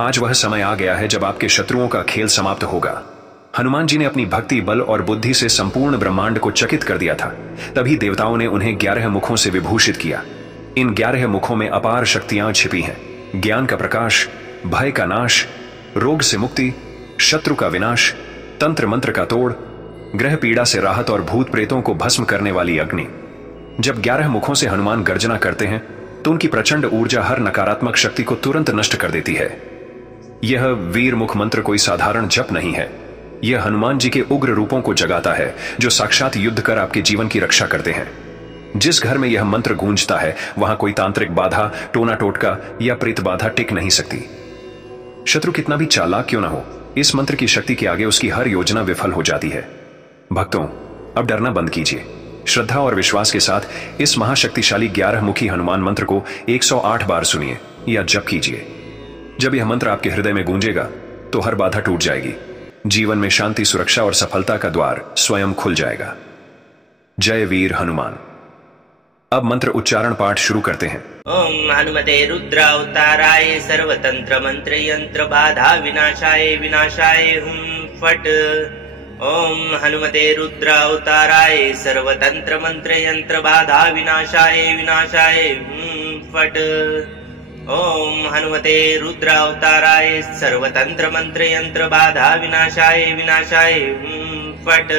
आज वह समय आ गया है जब आपके शत्रुओं का खेल समाप्त होगा। हनुमान जी ने अपनी भक्ति, बल और बुद्धि से संपूर्ण ब्रह्मांड को चकित कर दिया था। तभी देवताओं ने उन्हें 11 मुखों से विभूषित किया। इन 11 मुखों में अपार शक्तियां छिपी हैं। ज्ञान का प्रकाश, भय का नाश, रोग से मुक्ति, शत्रु का विनाश, तंत्र मंत्र का तोड़, ग्रह पीड़ा से राहत और भूत प्रेतों को भस्म करने वाली अग्नि। जब 11 मुखों से हनुमान गर्जना करते हैं तो उनकी प्रचंड ऊर्जा हर नकारात्मक शक्ति को तुरंत नष्ट कर देती है। यह वीर मुख मंत्र कोई साधारण जप नहीं है। यह हनुमान जी के उग्र रूपों को जगाता है, जो साक्षात युद्ध कर आपके जीवन की रक्षा करते हैं। जिस घर में यह मंत्र गूंजता है वहां कोई तांत्रिक बाधा, टोना टोटका या प्रेत बाधा टिक नहीं सकती। शत्रु कितना भी चालाक क्यों ना हो, इस मंत्र की शक्ति के आगे उसकी हर योजना विफल हो जाती है। भक्तों, अब डरना बंद कीजिए। श्रद्धा और विश्वास के साथ इस महाशक्तिशाली 11 मुखी हनुमान मंत्र को 108 बार सुनिए या जप कीजिए। जब यह मंत्र आपके हृदय में गूंजेगा तो हर बाधा टूट जाएगी। जीवन में शांति, सुरक्षा और सफलता का द्वार स्वयं खुल जाएगा। जय वीर हनुमान। अब मंत्र उच्चारण पाठ शुरू करते हैं। ओम हनुमते रुद्रावताराय सर्वतंत्र मंत्र यंत्र बाधा विनाशाय विनाशाय हुम फट। ओम हनुमते रुद्रावताराय सर्वतंत्र मंत्र यंत्र बाधा विनाशाय विनाशाय हुम फट। ओम हनुमते रुद्रावताराय सर्वतंत्र मंत्र यंत्र बाधा विनाशाय विनाशाय हुम फट।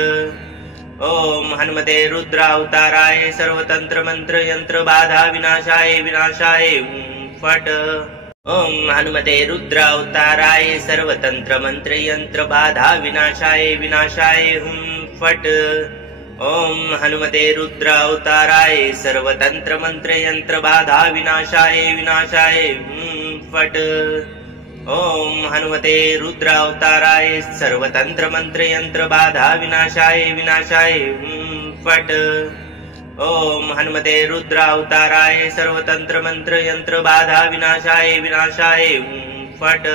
ओम हनुमते रुद्रावताराय सर्वतंत्र मंत्र यंत्र बाधा विनाशाय विनाशाय हुम फट। ओम हनुमते रुद्रावताराय सर्वतंत्र मंत्र यंत्र बाधा विनाशाय विनाशाय हुम फट। ओम हनुमते रुद्रावताराय सर्वतंत्र मंत्र यंत्र बाधा विनाशाय विनाशाय हुम फट। ओम हनुमते रुद्रावताराय सर्वतंत्र मंत्र यंत्र बाधा विनाशाय विनाशाय हुम फट। ओम हनुमते रुद्रावताराय सर्वतंत्र मंत्र यंत्र बाधा विनाशाय विनाशाय हुम फट।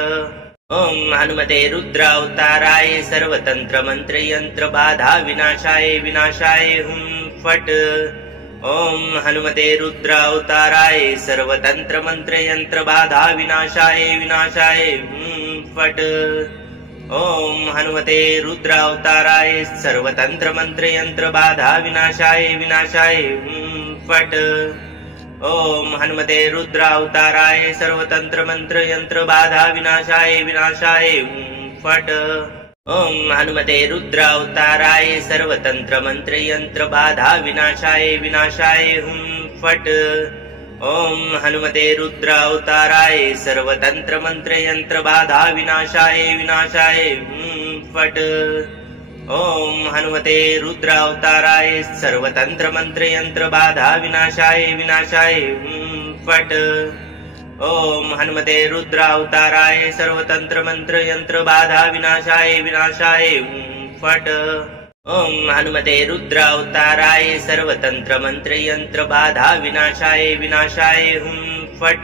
ओम हनुमते रुद्रावताराय सर्वतंत्र मंत्र यंत्र बाधा विनाशाय विनाशाय हुम फट। ओम हनुमते रुद्रावताराय सर्वतंत्र मंत्र यंत्र बाधा विनाशाय विनाशाय हुम फट। ओम हनुमते रुद्रावताराय सर्वतंत्र मंत्र यंत्र बाधा विनाशाय विनाशाय हुम फट। ओम हनुमते रुद्रावताराय सर्वतंत्र मंत्र यंत्र बाधा विनाशाय विनाशाय हुम फट। ओम हनुमते रुद्रावताराय सर्वतंत्र मंत्र यंत्र बाधा विनाशाय विनाशाय हुम फट। ओम हनुमते रुद्रावताराय सर्वतंत्र मंत्र यंत्र बाधा विनाशाय विनाशाय हुम फट। ओम हनुमते रुद्रावताराय सर्वतंत्र मंत्र यंत्र बाधा विनाशाय विनाशाय हुम फट। ओम हनुमते रुद्रावताराय सर्वतंत्र मंत्र यंत्र बाधा विनाशाय विनाशाय हुम फट। ओम हनुमते रुद्रावताराय सर्वतंत्र मंत्र यंत्र बाधा विनाशाय विनाशाय हुम फट।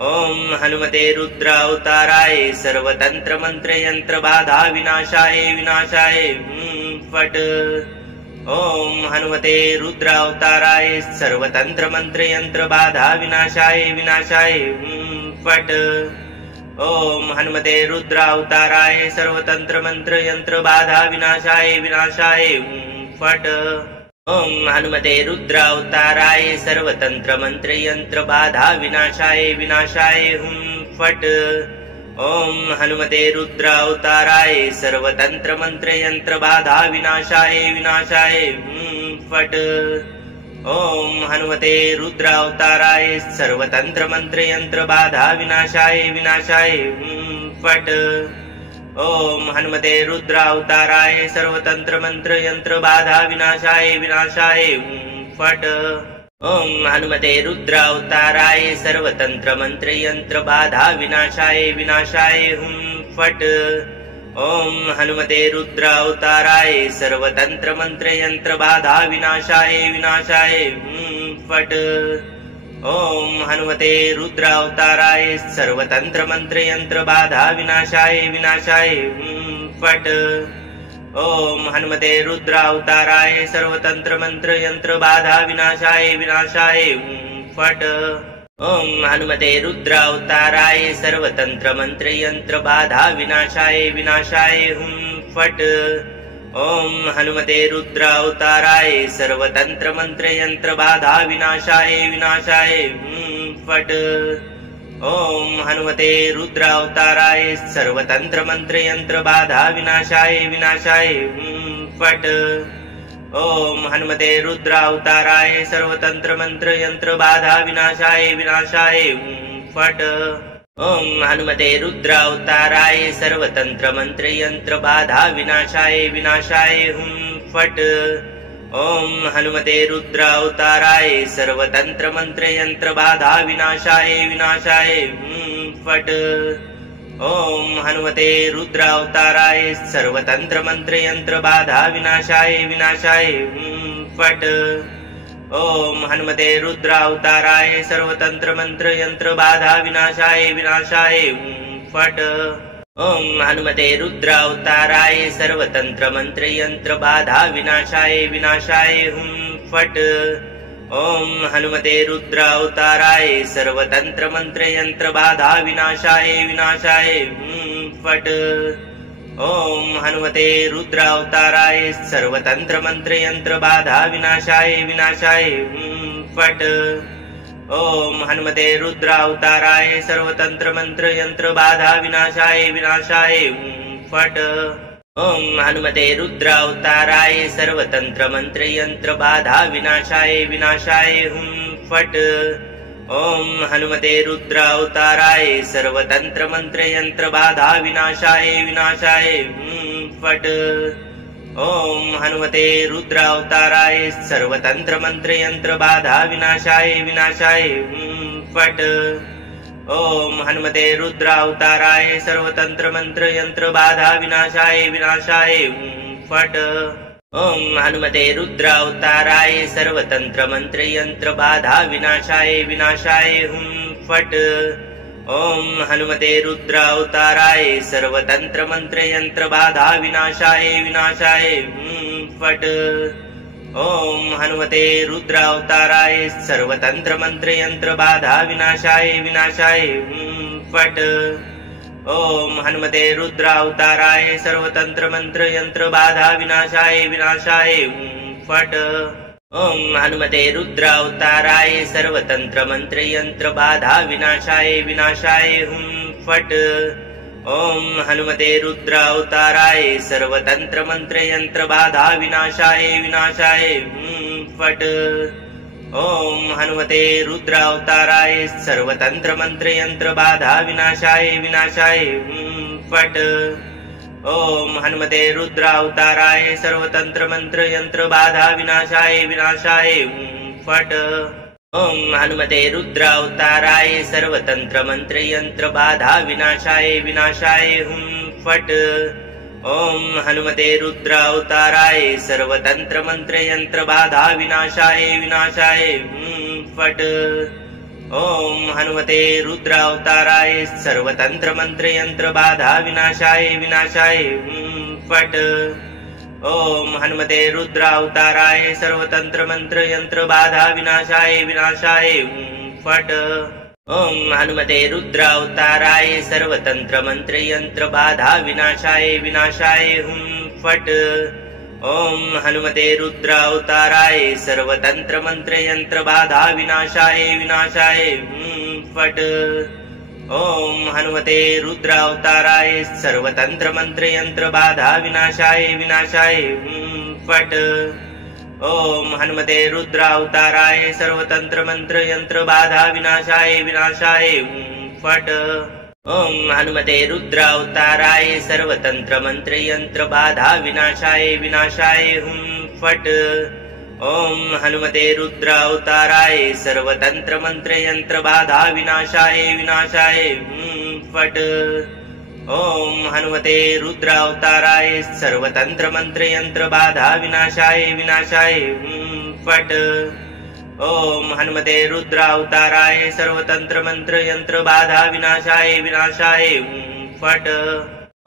ओम हनुमते रुद्रावताराय सर्वतंत्र मंत्र यंत्र बाधा विनाशाय विनाशाय हुम फट। ओम हनुमते रुद्रावताराय सर्वतंत्र मंत्र यंत्र बाधा विनाशाय विनाशाय हुम फट। ओम हनुमते रुद्रावताराय सर्वतंत्र मंत्र यंत्र बाधा विनाशाय विनाशाय हुम फट। ओम हनुमते रुद्रावताराय सर्वतंत्र मंत्र यंत्र बाधा विनाशाय विनाशाय हुम फट। ओम हनुमते रुद्रावताराय सर्वतंत्र मंत्र यंत्र बाधा विनाशाय विनाशाय हुम फट। ओम हनुमते रुद्रावताराय सर्वतंत्र मंत्र यंत्र बाधा विनाशाय विनाशाय हुम फट। ओम हनुमते रुद्रावताराय सर्वतंत्र मंत्र यंत्र बाधा विनाशाय विनाशाय हुम फट। ओम हनुमते रुद्रावताराय सर्वतंत्र मंत्र यंत्र बाधा विनाशाय विनाशाय हुम फट। ओम हनुमते रुद्रावताराय सर्वतंत्र मंत्र यंत्र बाधा विनाशाय विनाशाय हुम फट। ओम हनुमते रुद्रावताराय सर्वतंत्र मंत्र यंत्र बाधा विनाशाय विनाशाय हुम फट। ओम हनुमते रुद्रावताराय सर्वतंत्र मंत्र यंत्र बाधा विनाशाय विनाशाय हुम फट। ओम हनुमते रुद्रावताराय सर्वतंत्र मंत्र यंत्र बाधा विनाशाय विनाशाय हुं फट। ओम हनुमते रुद्रावताराय सर्वतंत्र मंत्र यंत्र बाधा विनाशाय विनाशाय हुं फट। ओम हनुमते रुद्रावताराय सर्वतंत्र मंत्र यंत्र बाधा विनाशाय विनाशाय हुं फट। ओम हनुमते रुद्रावताराय सर्वतंत्र मंत्र यंत्र बाधा विनाशाय विनाशाय हुं फट। ओम हनुमते रुद्रावताराय सर्वतंत्र मंत्र यंत्र बाधा विनाशाय विनाशाय हुं फट। ओम हनुमते रुद्रावताराय सर्वतंत्र मंत्र यंत्र बाधा विनाशाय विनाशाय हुं फट। ओम हनुमते रुद्रावताराय सर्वतंत्र मंत्र यंत्र बाधा विनाशाय विनाशाय हुं फट। ओम हनुमते रुद्रावताराय सर्वतंत्र मंत्र यंत्र बाधा विनाशाय विनाशाय हुं फट। ओम हनुमते रुद्रावताराय सर्वतंत्र मंत्र यंत्र बाधा विनाशाय विनाशाय हुं फट। ओम हनुमते रुद्रावताराय सर्वतंत्र मंत्र यंत्र बाधा विनाशाय विनाशाय हुं फट। ओम हनुमते रुद्रावताराय सर्वतंत्र मंत्र यंत्र बाधा विनाशाय विनाशाय हुं फट। ओम हनुमते रुद्रावताराय सर्वतंत्र मंत्र यंत्र बाधा विनाशाय विनाशाय हुं फट। ओम हनुमते रुद्रावताराय सर्वतंत्र मंत्र यंत्र बाधा विनाशाय विनाशाय हुं फट। ओम हनुमते रुद्रावताराय सर्वतंत्र मंत्र यंत्र बाधा विनाशाय विनाशाय हुं फट। ओम हनुमते रुद्रावताराय सर्वतंत्र मंत्र यंत्र बाधा विनाशाय विनाशाय हुं फट। ओम हनुमते रुद्रावताराय सर्वतंत्र मंत्र यंत्र बाधा विनाशाय विनाशाय हुं फट। ओम हनुमते रुद्रावताराय सर्वतंत्र मंत्र यंत्र बाधा विनाशाय विनाशाय हुं फट। ओम हनुमते रुद्रावताराय सर्वतंत्र मंत्र यंत्र बाधा विनाशाय विनाशाय हुं फट। ओम हनुमते रुद्रावताराय सर्वतंत्र मंत्र यंत्र बाधा विनाशाय विनाशाय हुं फट। ओम हनुमते रुद्रावताराय सर्वतंत्र मंत्र यंत्र बाधा विनाशाय विनाशाय हुं फट। ओम हनुमते रुद्रावताराय सर्वतंत्र मंत्र यंत्र बाधा विनाशाय विनाशाय हुं फट। ओम हनुमते रुद्रावताराय सर्वतंत्र मंत्र यंत्र बाधा विनाशाय विनाशाय हुं फट। ओम हनुमते रुद्रावताराय सर्वतंत्र मंत्र यंत्र बाधा विनाशाय विनाशाय हुं फट। ओम हनुमते रुद्रावताराय सर्वतंत्र मंत्र यंत्र बाधा विनाशाय विनाशाय हुं फट। ओम हनुमते रुद्रावताराय सर्वतंत्र मंत्र यंत्र बाधा विनाशाय विनाशाय हुं फट। ओम हनुमते रुद्रावताराय सर्वतंत्र मंत्र यंत्र बाधा विनाशाय विनाशाय हुं फट। ओम हनुमते रुद्रावताराय सर्वतंत्र मंत्र यंत्र बाधा विनाशाय विनाशाय हुं फट। ओम हनुमते रुद्रावताराय सर्वतंत्र मंत्र यंत्र बाधा विनाशाय विनाशाय हुं फट। ओम हनुमते रुद्रावताराय सर्वतंत्र मंत्र यंत्र बाधा विनाशाय विनाशाय हुं फट। ओम हनुमते रुद्रावताराय सर्वतंत्र मंत्र यंत्र बाधा विनाशाय विनाशाय हुं फट। ओम हनुमते रुद्रावताराय सर्वतंत्र मंत्र यंत्र बाधा विनाशाय विनाशाय हुं फट। ओम हनुमते रुद्रावताराय सर्वतंत्र मंत्र यंत्र बाधा विनाशाय विनाशाय हुं फट। ओम हनुमते रुद्रावताराय सर्वतंत्र मंत्र यंत्र बाधा विनाशाय विनाशाय हुं फट। ओम हनुमते रुद्रावताराय सर्वतंत्र मंत्र यंत्र बाधा विनाशाय विनाशाय हुं फट। ओम हनुमते रुद्रावताराय सर्वतंत्र मंत्र यंत्र बाधा विनाशाय विनाशाय हुं फट। ओम हनुमते रुद्रावताराय सर्वतंत्र मंत्र यंत्र बाधा विनाशाय विनाशाय हुं फट।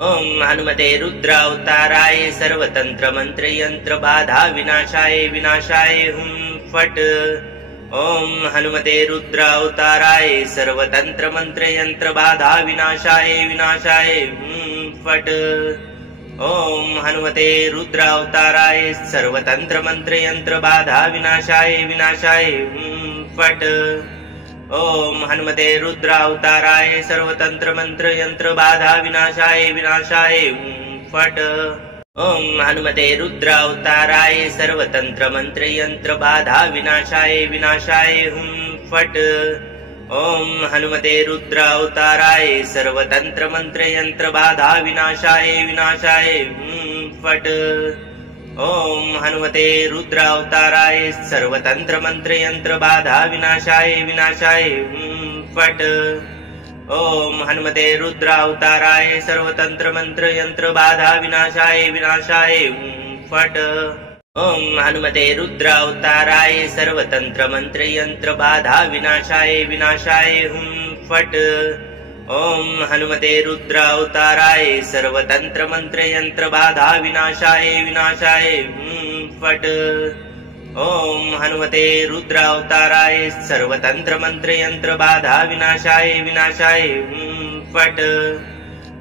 ओम हनुमते रुद्रावताराय सर्वतंत्र मंत्र यंत्र बाधा विनाशाय विनाशाय हुं फट। ओम हनुमते रुद्रावताराय सर्वतंत्र मंत्र यंत्र बाधा विनाशाय विनाशाय फट। ओम हनुमते रुद्रावताराय सर्वतंत्र मंत्र यंत्र बाधा विनाशाय विनाशाय फट। ओम हनुमते रुद्रावताराय सर्वतंत्र मंत्र यंत्र बाधा विनाशाय विनाशाय फट। ओम हनुमते रुद्रावताराय सर्वतंत्र मंत्र यंत्र बाधा विनाशाय विनाशाय फट। ओम हनुमते रुद्रावताराय सर्वतंत्र मंत्र यंत्र बाधा विनाशाय विनाशाय फट। ओम हनुमते रुद्रावताराय सर्वतंत्र मंत्र यंत्र बाधा विनाशाय विनाशाय फट। ओम हनुमते रुद्रावताराय सर्वतंत्र मंत्र यंत्र बाधा विनाशाय विनाशाय फट। ओम हनुमते रुद्रावताराय सर्वतंत्र मंत्र यंत्र बाधा विनाशाय विनाशाय फट। ओम हनुमते रुद्रावताराय सर्वतंत्र मंत्र यंत्र बाधा विनाशाय विनाशाय फट। ओम हनुमते रुद्रावताराय सर्वतंत्र मंत्र यंत्र बाधा विनाशाय विनाशाय फट।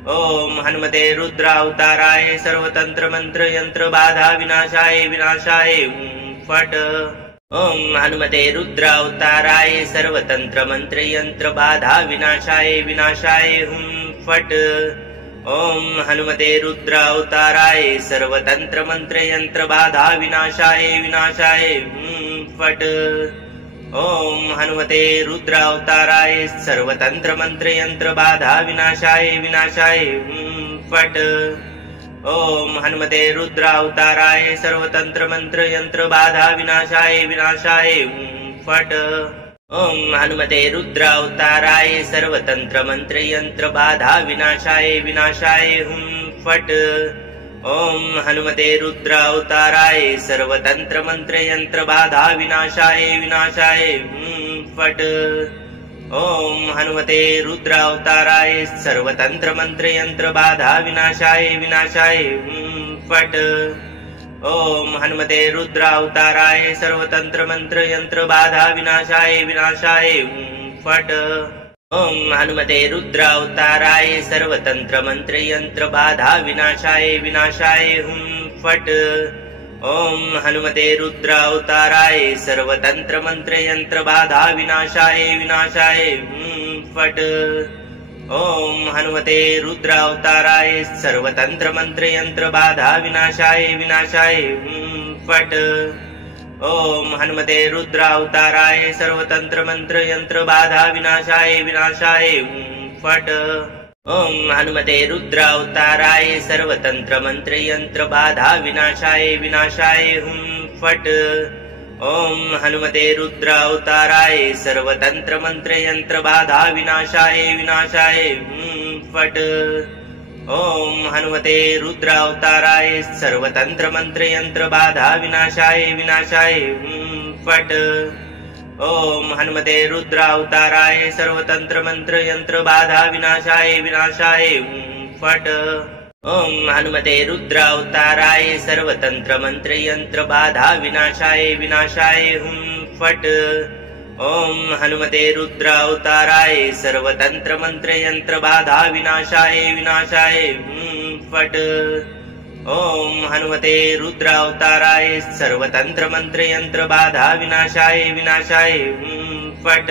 ओम हनुमते रुद्रावताराय सर्वतंत्र मंत्र यंत्र बाधा विनाशाय विनाशाय फट। ओम हनुमते रुद्रावताराय सर्वतंत्र मंत्र यंत्र बाधा विनाशाय विनाशाय फट। ओम हनुमते रुद्रावताराय सर्वतंत्र मंत्र यंत्र बाधा विनाशाय विनाशाय फट। ओम हनुमते रुद्रावताराय सर्वतंत्र मंत्र यंत्र बाधा विनाशाय विनाशाय फट। ओम हनुमते रुद्रावताराय सर्वतंत्र मंत्र यंत्र बाधा विनाशाय विनाशाय फट। ओम हनुमते रुद्रावताराय सर्वतंत्र मंत्र यंत्र बाधा विनाशाय विनाशाय फट। ओम हनुमते रुद्रावताराय सर्वतंत्र मंत्र यंत्र बाधा विनाशाय विनाशाय फट। ओम हनुमते रुद्रावताराय सर्वतंत्र मंत्र यंत्र बाधा विनाशाय विनाशाय फट। ओम हनुमते रुद्रावताराय सर्वतंत्र मंत्र यंत्र बाधा विनाशाय विनाशाय फट। ओम हनुमते रुद्रावताराय सर्वतंत्र मंत्र यंत्र बाधा विनाशाय विनाशाय फट। ओम हनुमते रुद्रावताराय सर्वतंत्र मंत्र यंत्र बाधा विनाशाय विनाशाय फट। ओम हनुमते रुद्रावताराय सर्वतंत्र मंत्र यंत्र बाधा विनाशाय विनाशाय फट। ओम हनुमते रुद्रावताराय सर्वतंत्र मंत्र यंत्र बाधा विनाशाय विनाशाय फट। ओम हनुमते रुद्रावताराय सर्वतंत्र मंत्र यंत्र बाधा विनाशाय विनाशाय फट। ओम हनुमते रुद्रावताराय सर्वतंत्र मंत्र यंत्र बाधा विनाशाय विनाशाय फट। ओम हनुमते रुद्रावताराय सर्वतंत्र मंत्र यंत्र बाधा विनाशाय विनाशाय फट। ओम हनुमते रुद्रावताराय सर्वतंत्र मंत्र यंत्र बाधा विनाशाय विनाशाय फट। ओम हनुमते रुद्रावताराय सर्वतंत्र मंत्र यंत्र बाधा विनाशाय विनाशाय फट। ओम हनुमते रुद्रावताराय सर्वतंत्र मंत्र यंत्र बाधा विनाशाय विनाशाय फट। ओम हनुमते रुद्रावताराय सर्वतंत्र मंत्र यंत्र बाधा विनाशाय विनाशाय फट।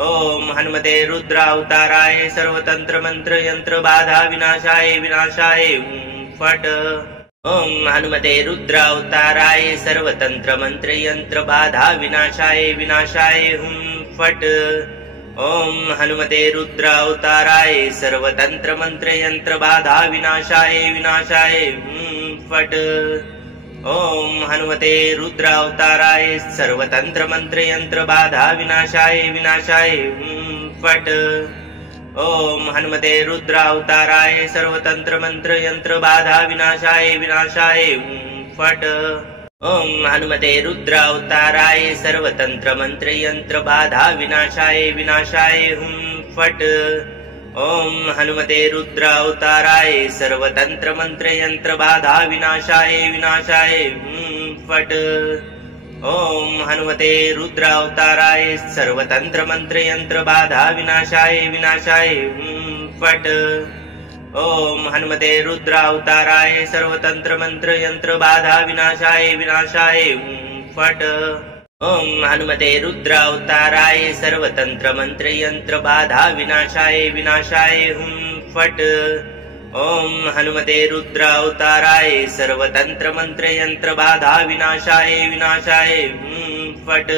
ओम हनुमते रुद्रावताराय सर्वतंत्र मंत्र यंत्र बाधा विनाशाय विनाशाय फट। ओम हनुमते रुद्रावताराय सर्वतंत्र मंत्र यंत्र बाधा विनाशाय विनाशाय फट। ओम हनुमते रुद्रावताराय सर्वतंत्र मंत्र यंत्र बाधा विनाशाय विनाशाय फट। ओम हनुमते रुद्रावताराय सर्वतंत्र मंत्र यंत्र बाधा विनाशाय विनाशाय फट। ओम हनुमते रुद्रावताराय सर्वतंत्र मंत्र यंत्र बाधा विनाशाय विनाशाय फट। ओम हनुमते रुद्रावताराय सर्वतंत्र मंत्र यंत्र बाधा विनाशाय विनाशाय फट। ओम हनुमते रुद्रावताराय सर्वतंत्र मंत्र यंत्र बाधा विनाशाय विनाशाय फट। ओम हनुमते रुद्रावताराय सर्वतंत्र मंत्र यंत्र बाधा विनाशाय विनाशाय फट। ओम हनुमते रुद्रावताराय सर्वतंत्र मंत्र यंत्र बाधा विनाशाय विनाशाय फट। ओम हनुमते रुद्रावताराय सर्वतंत्र मंत्र यंत्र बाधा विनाशाय विनाशाय फट। ओम हनुमते रुद्रावताराय सर्वतंत्र मंत्र यंत्र बाधा विनाशाय विनाशाय फट।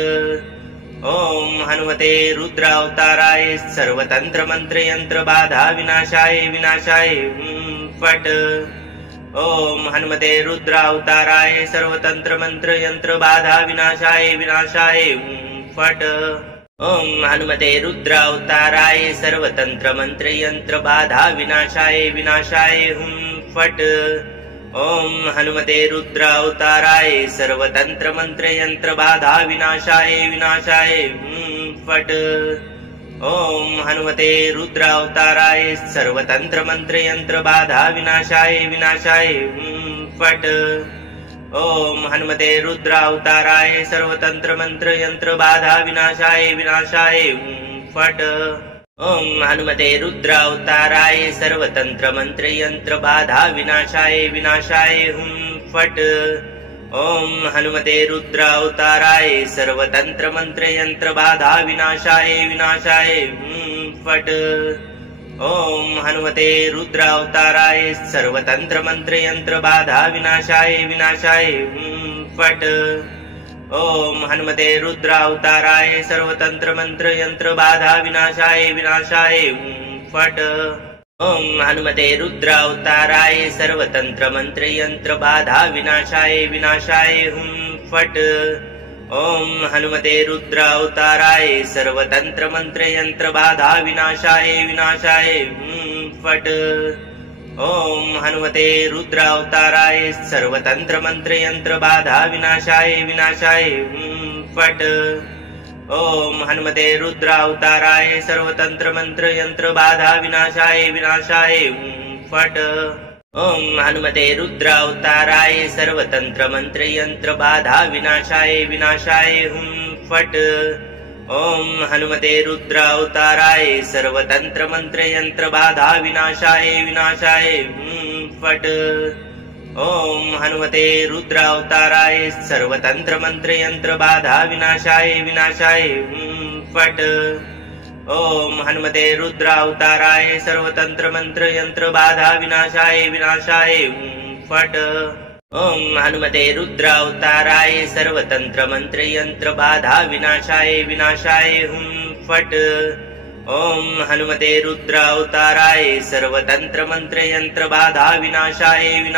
ओम हनुमते रुद्रावताराय सर्वतंत्र मंत्र यंत्र बाधा विनाशाय विनाशाय फट। ओम हनुमते रुद्रावताराय सर्वतंत्र मंत्र यंत्र बाधा विनाशाय विनाशाय फट। ओम हनुमते रुद्रावताराय सर्वतंत्र मंत्र यंत्र बाधा विनाशाय विनाशाय फट। ओम हनुमते रुद्रावताराय सर्वतंत्र मंत्र यंत्र बाधा विनाशाय विनाशाय फट। ओम हनुमते रुद्रावताराय सर्वतंत्र मंत्र यंत्र बाधा विनाशाय विनाशाय फट। ओम हनुमते रुद्रावताराय सर्वतंत्र मंत्र यंत्र बाधा विनाशाय विनाशाय फट। ओम हनुमते रुद्रावताराय सर्वतंत्र मंत्र यंत्र बाधा विनाशाय विनाशाय फट। ओम हनुमते रुद्रावताराय सर्वतंत्र मंत्र यंत्र बाधा विनाशाय विनाशाय फट। ओम हनुमते रुद्रावताराय सर्वतंत्र मंत्र यंत्र बाधा विनाशाय विनाशाय फट। ओम हनुमते रुद्रावताराय सर्वतंत्र मंत्र यंत्र बाधा विनाशाय विनाशाय फट। ओम हनुमते रुद्रावताराय सर्वतंत्र मंत्र यंत्र बाधा विनाशाय विनाशाय फट। ओम हनुमते रुद्रावताराय सर्वतंत्र मंत्र यंत्र बाधा विनाशाय विनाशाय फट। ओम हनुमते रुद्रावताराय सर्वतंत्र मंत्र यंत्र बाधा विनाशाय विनाशाय फट। ओम हनुमते रुद्रावताराय सर्वतंत्र मंत्र यंत्र बाधा विनाशाय विनाशाय फट। ओम हनुमते रुद्रावताराय सर्वतंत्र मंत्र यंत्र बाधा विनाशाय विनाशाय फट। ओम हनुमते रुद्रावताराय सर्वतंत्र मंत्र यंत्र बाधा विनाशाय विनाशाय फट। ओम हनुमते रुद्रावताराय सर्वतंत्र मंत्र यंत्र बाधा विनाशाय विनाशाय फट। ओम हनुमते रुद्रावताराय सर्वतंत्र मंत्र यंत्र बाधा विनाशाय विनाशाय फट। ओम हनुमते रुद्रावताराय सर्वतंत्र मंत्र यंत्र बाधा विनाशाय विनाशाय फट। ओम हनुमते रुद्रावताराय सर्वतंत्र मंत्र यंत्र बाधा विनाशाय विनाशाय फट। ओम हनुमते रुद्रावताराय सर्वतंत्र मंत्र यंत्र बाधा विनाशाय विनाशाय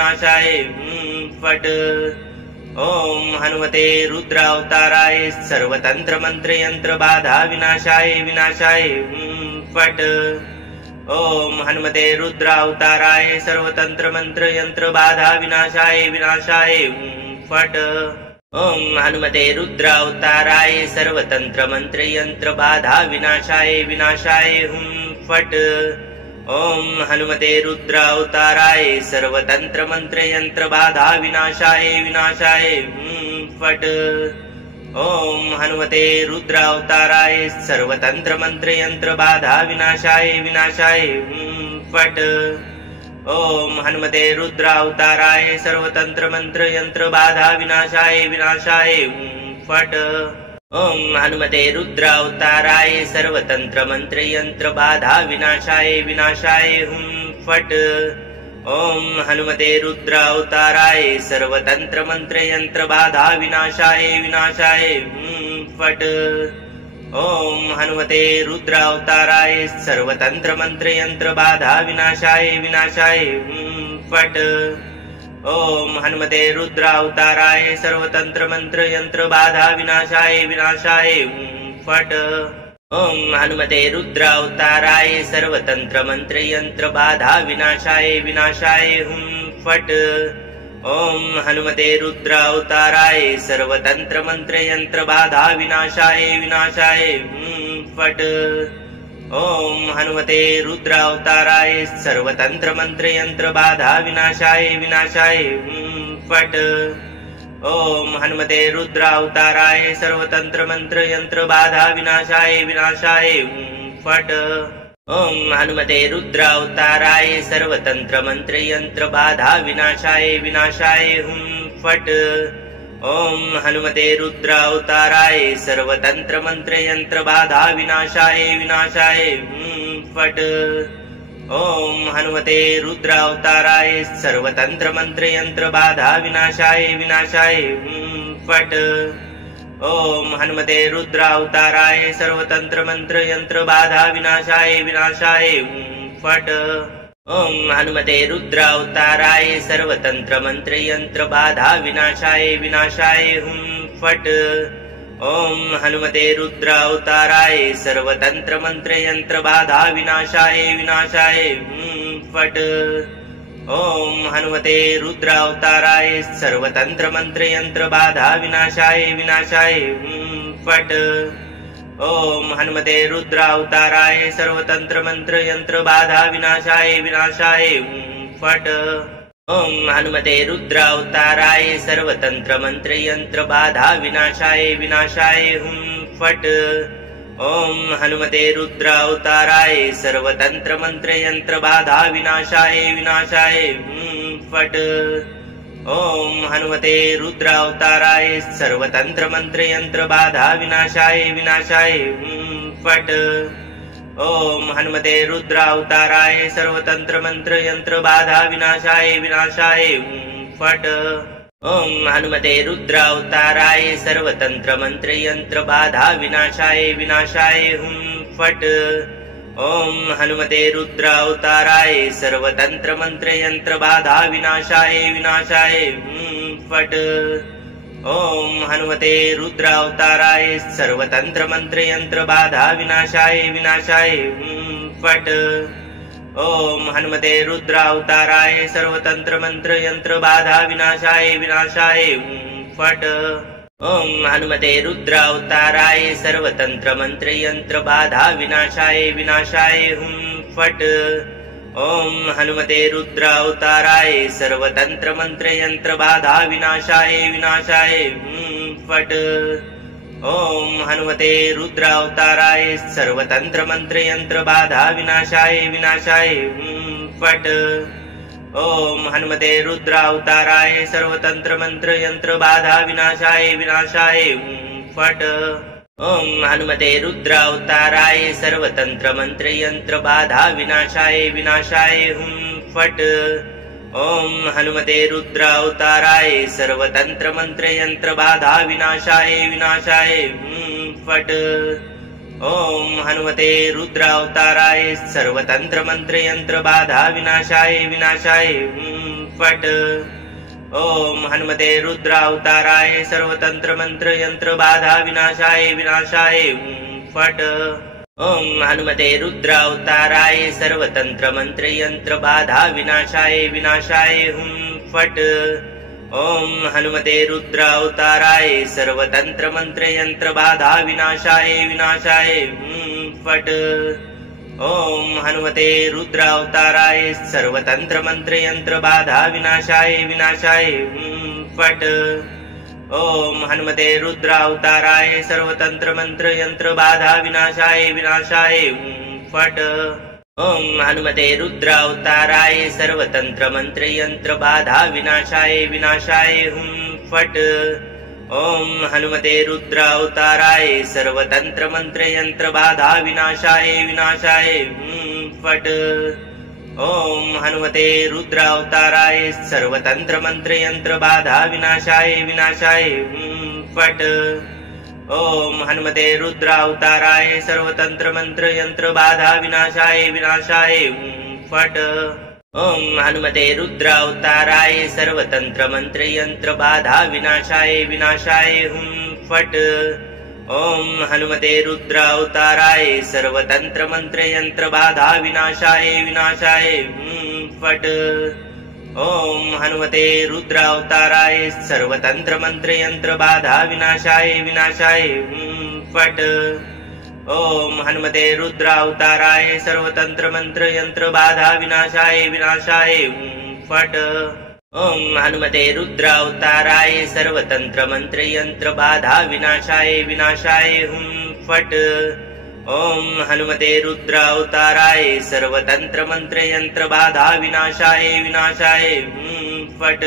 फट। ओम हनुमते रुद्रावताराय सर्वतंत्र मंत्र यंत्र बाधा विनाशाय विनाशाय फट। ओम हनुमते रुद्रावताराय सर्वतंत्र मंत्र यंत्र बाधा विनाशाय विनाशाय फट। ओम हनुमते रुद्रावताराय सर्वतंत्र मंत्र यंत्र बाधा विनाशाय विनाशाय फट। ओम हनुमते रुद्रावताराय सर्वतंत्र मंत्र यंत्र बाधा विनाशाय विनाशाय फट। ओम हनुमते रुद्रावताराय सर्वतंत्र मंत्र यंत्र बाधा विनाशाय विनाशाय फट। ओम हनुमते रुद्रावताराय सर्वतंत्र मंत्र यंत्र बाधा विनाशाय विनाशाय फट। ओम हनुमते रुद्रावताराय सर्वतंत्र मंत्र यंत्र बाधा विनाशाय विनाशाय फट। ओम हनुमते रुद्रावताराय सर्वतंत्र मंत्र यंत्र बाधा विनाशाय विनाशाय फट। ओम हनुमते रुद्रावताराय सर्वतंत्र मंत्र यंत्र बाधा विनाशाय विनाशाय फट। ओम हनुमते रुद्रावताराय सर्वतंत्र मंत्र यंत्र बाधा विनाशाय विनाशाय फट। ओम हनुमते रुद्रावताराय सर्वतंत्र मंत्र यंत्र बाधा विनाशाय विनाशाय फट। ओम हनुमते रुद्रावताराय सर्वतंत्र मंत्र यंत्र बाधा विनाशाय विनाशाय फट। ओम हनुमते रुद्रावताराय सर्वतंत्र मंत्र यंत्र बाधा विनाशाय विनाशाय फट। ओम हनुमते रुद्रावताराय सर्वतंत्र मंत्र यंत्र बाधा विनाशाय विनाशाय फट। ओम हनुमते रुद्रावताराय सर्वतंत्र मंत्र यंत्र बाधा विनाशाय विनाशाय फट। ओम हनुमते रुद्रावताराय सर्वतंत्र मंत्र यंत्र बाधा विनाशाय विनाशाय फट। ओम हनुमते रुद्रावताराय सर्वतंत्र मंत्र यंत्र बाधा विनाशाय विनाशाय फट। ओम हनुमते रुद्रावताराय सर्वतंत्र मंत्र यंत्र बाधा विनाशाय विनाशाय फट। ओम हनुमते रुद्रावताराय सर्वतंत्र मंत्र यंत्र बाधा विनाशाय विनाशाय फट। ओम हनुमते रुद्रावताराय सर्वतंत्र मंत्र यंत्र बाधा विनाशाय विनाशाय फट। ओम हनुमते रुद्रावताराय सर्वतंत्र मंत्र यंत्र बाधा विनाशाय विनाशाय फट। ओम हनुमते रुद्रावताराय सर्वतंत्र मंत्र यंत्र बाधा विनाशाय विनाशाय फट। ओम हनुमते रुद्रावताराय सर्वतंत्र मंत्र यंत्र बाधा विनाशाय विनाशाय फट। ओम हनुमते रुद्रावताराय सर्वतंत्र मंत्र यंत्र बाधा विनाशाय विनाशाय फट। ओम हनुमते रुद्रावताराय सर्वतंत्र मंत्र यंत्र बाधा विनाशाय विनाशाय फट। ओम हनुमते रुद्रावताराय सर्वतंत्र मंत्र यंत्र बाधा विनाशाय विनाशाय फट। ओम हनुमते रुद्रावताराय सर्वतंत्र मंत्र यंत्र बाधा विनाशाय विनाशाय फट। ओम हनुमते रुद्रावताराय सर्वतंत्र मंत्र यंत्र बाधा विनाशाय विनाशाय फट। ओम हनुमते रुद्रावताराय सर्वतंत्र मंत्र यंत्र बाधा विनाशाय विनाशाय फट। ओम हनुमते रुद्रावताराय सर्वतंत्र मंत्र यंत्र बाधा विनाशाय विनाशाय फट। ओम हनुमते रुद्रावताराय सर्वतंत्र मंत्र यंत्र बाधा विनाशाय विनाशाय फट। ओम हनुमते रुद्रावताराय सर्वतंत्र मंत्र यंत्र बाधा विनाशाय विनाशाय फट। ओम हनुमते रुद्रावताराय सर्वतंत्र मंत्र यंत्र बाधा विनाशाय विनाशाय फट। ओम हनुमते रुद्रावताराय सर्वतंत्र मंत्र यंत्र बाधा विनाशाय विनाशाय फट। ओम हनुमते रुद्रावताराय सर्वतंत्र मंत्र यंत्र बाधा विनाशाय विनाशाय फट। ओम हनुमते रुद्रावताराय सर्वतंत्र मंत्र यंत्र बाधा विनाशाय विनाशाय फट। ओम हनुमते रुद्रावताराय सर्वतंत्र मंत्र यंत्र बाधा विनाशाय विनाशाय फट। ओम हनुमते रुद्रावताराय सर्वतंत्र मंत्र यंत्र बाधा विनाशाय विनाशाय फट। ओम हनुमते रुद्रावताराय सर्वतंत्र मंत्र यंत्र बाधा विनाशाय विनाशाय फट। ओम हनुमते रुद्रावताराय सर्वतंत्र मंत्र यंत्र बाधा विनाशाय विनाशाय फट। ओम हनुमते रुद्रावताराय सर्वतंत्र मंत्र यंत्र बाधा विनाशाय विनाशाय फट। ओम हनुमते रुद्रावताराय सर्वतंत्र मंत्र यंत्र बाधा विनाशाय विनाशाय फट। ओम हनुमते रुद्रावताराय सर्वतंत्र मंत्र यंत्र बाधा विनाशाय विनाशाय फट। ओम हनुमते रुद्रावताराय सर्वतंत्र मंत्र यंत्र बाधा विनाशाय विनाशाय फट। ओम हनुमते रुद्रावताराय सर्वतंत्र मंत्र यंत्र बाधा विनाशाय विनाशाय फट। ओम हनुमते रुद्रावताराय सर्वतंत्र मंत्र यंत्र बाधा विनाशाय विनाशाय फट। ओम हनुमते रुद्रावताराय सर्वतंत्र मंत्र यंत्र बाधा विनाशाय विनाशाय फट। ओम हनुमते रुद्रावताराय सर्वतंत्र मंत्र यंत्र बाधा विनाशाय विनाशाय फट। ओम हनुमते रुद्रावताराय सर्वतंत्र मंत्र यंत्र बाधा विनाशाय विनाशाय फट। ओम हनुमते रुद्रावताराय सर्वतंत्र मंत्र यंत्र बाधा विनाशाय विनाशाय हुम फट। ओम हनुमते रुद्रावताराय सर्वतंत्र मंत्र यंत्र बाधा विनाशाय विनाशाय हुम फट।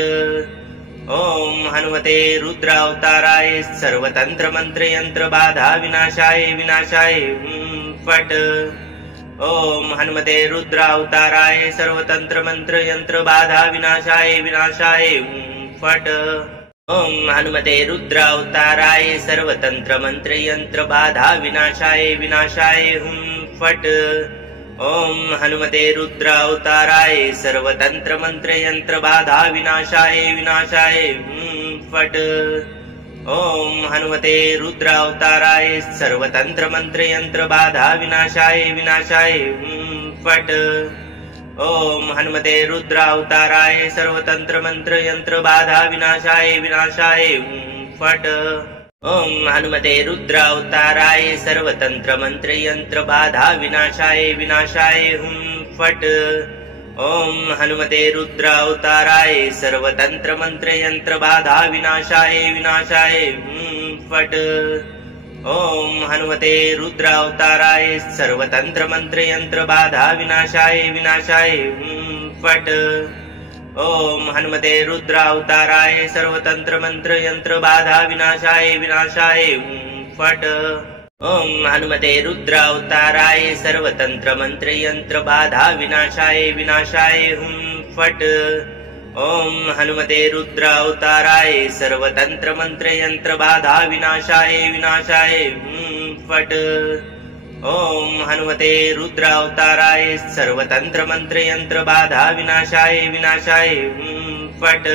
ओम हनुमते रुद्रावताराय सर्वतंत्र मंत्र यंत्र बाधा विनाशाय विनाशाय हुम फट। ओम हनुमते रुद्रावताराय सर्वतंत्र मंत्र यंत्र बाधा विनाशाय विनाशाय फट। ओम हनुमते रुद्रावताराय सर्वतंत्र मंत्र यंत्र बाधा विनाशाय विनाशाय फट। ओम हनुमते रुद्रावताराय सर्वतंत्र मंत्र यंत्र बाधा विनाशाय विनाशाय फट। ओम हनुमते रुद्रावताराय सर्वतंत्र मंत्र यंत्र बाधा विनाशाय विनाशाय फट। ओम हनुमते रुद्रावताराय सर्वतंत्र मंत्र यंत्र बाधा विनाशाय विनाशाय फट। ओम हनुमते रुद्रावताराय सर्वतंत्र मंत्र यंत्र बाधा विनाशाय विनाशाय फट। ओम हनुमते रुद्रावताराय सर्वतंत्र मंत्र यंत्र बाधा विनाशाय विनाशाय फट। ओम हनुमते रुद्रावताराय सर्वतंत्र मंत्र यंत्र बाधा विनाशाय विनाशाय फट। ओम हनुमते रुद्रावताराय सर्वतंत्र मंत्र यंत्र बाधा विनाशाय विनाशाय फट। ओम हनुमते रुद्रावताराय सर्वतंत्र मंत्र यंत्र बाधा विनाशाय विनाशाय फट। ओम हनुमते रुद्रावताराय सर्वतंत्र मंत्र यंत्र बाधा विनाशाय विनाशाय फट। ओम हनुमते रुद्रावताराय सर्वतंत्र मंत्र यंत्र बाधा विनाशाय विनाशाय फट।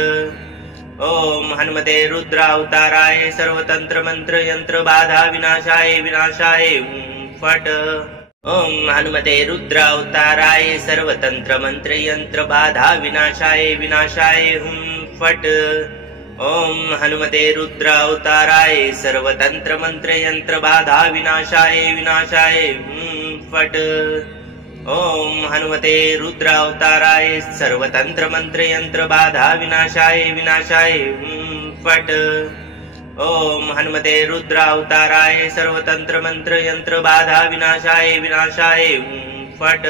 ओम हनुमते रुद्रावताराय सर्वतंत्र मंत्र यंत्र बाधा विनाशाय विनाशाय फट। ओम हनुमते रुद्रावताराय सर्वतंत्र मंत्र यंत्र बाधा विनाशाय विनाशाय फट। ओम हनुमते रुद्रावताराय सर्वतंत्र मंत्र यंत्र बाधा विनाशाय विनाशाय फट। ओम हनुमते रुद्रावताराय सर्वतंत्र मंत्र यंत्र बाधा विनाशाय विनाशाय फट। ओम हनुमते रुद्रावताराय सर्वतंत्र मंत्र यंत्र बाधा विनाशाय विनाशाय फट। ओम हनुमते रुद्रावताराय सर्वतंत्र मंत्र यंत्र बाधा विनाशाय विनाशाय फट।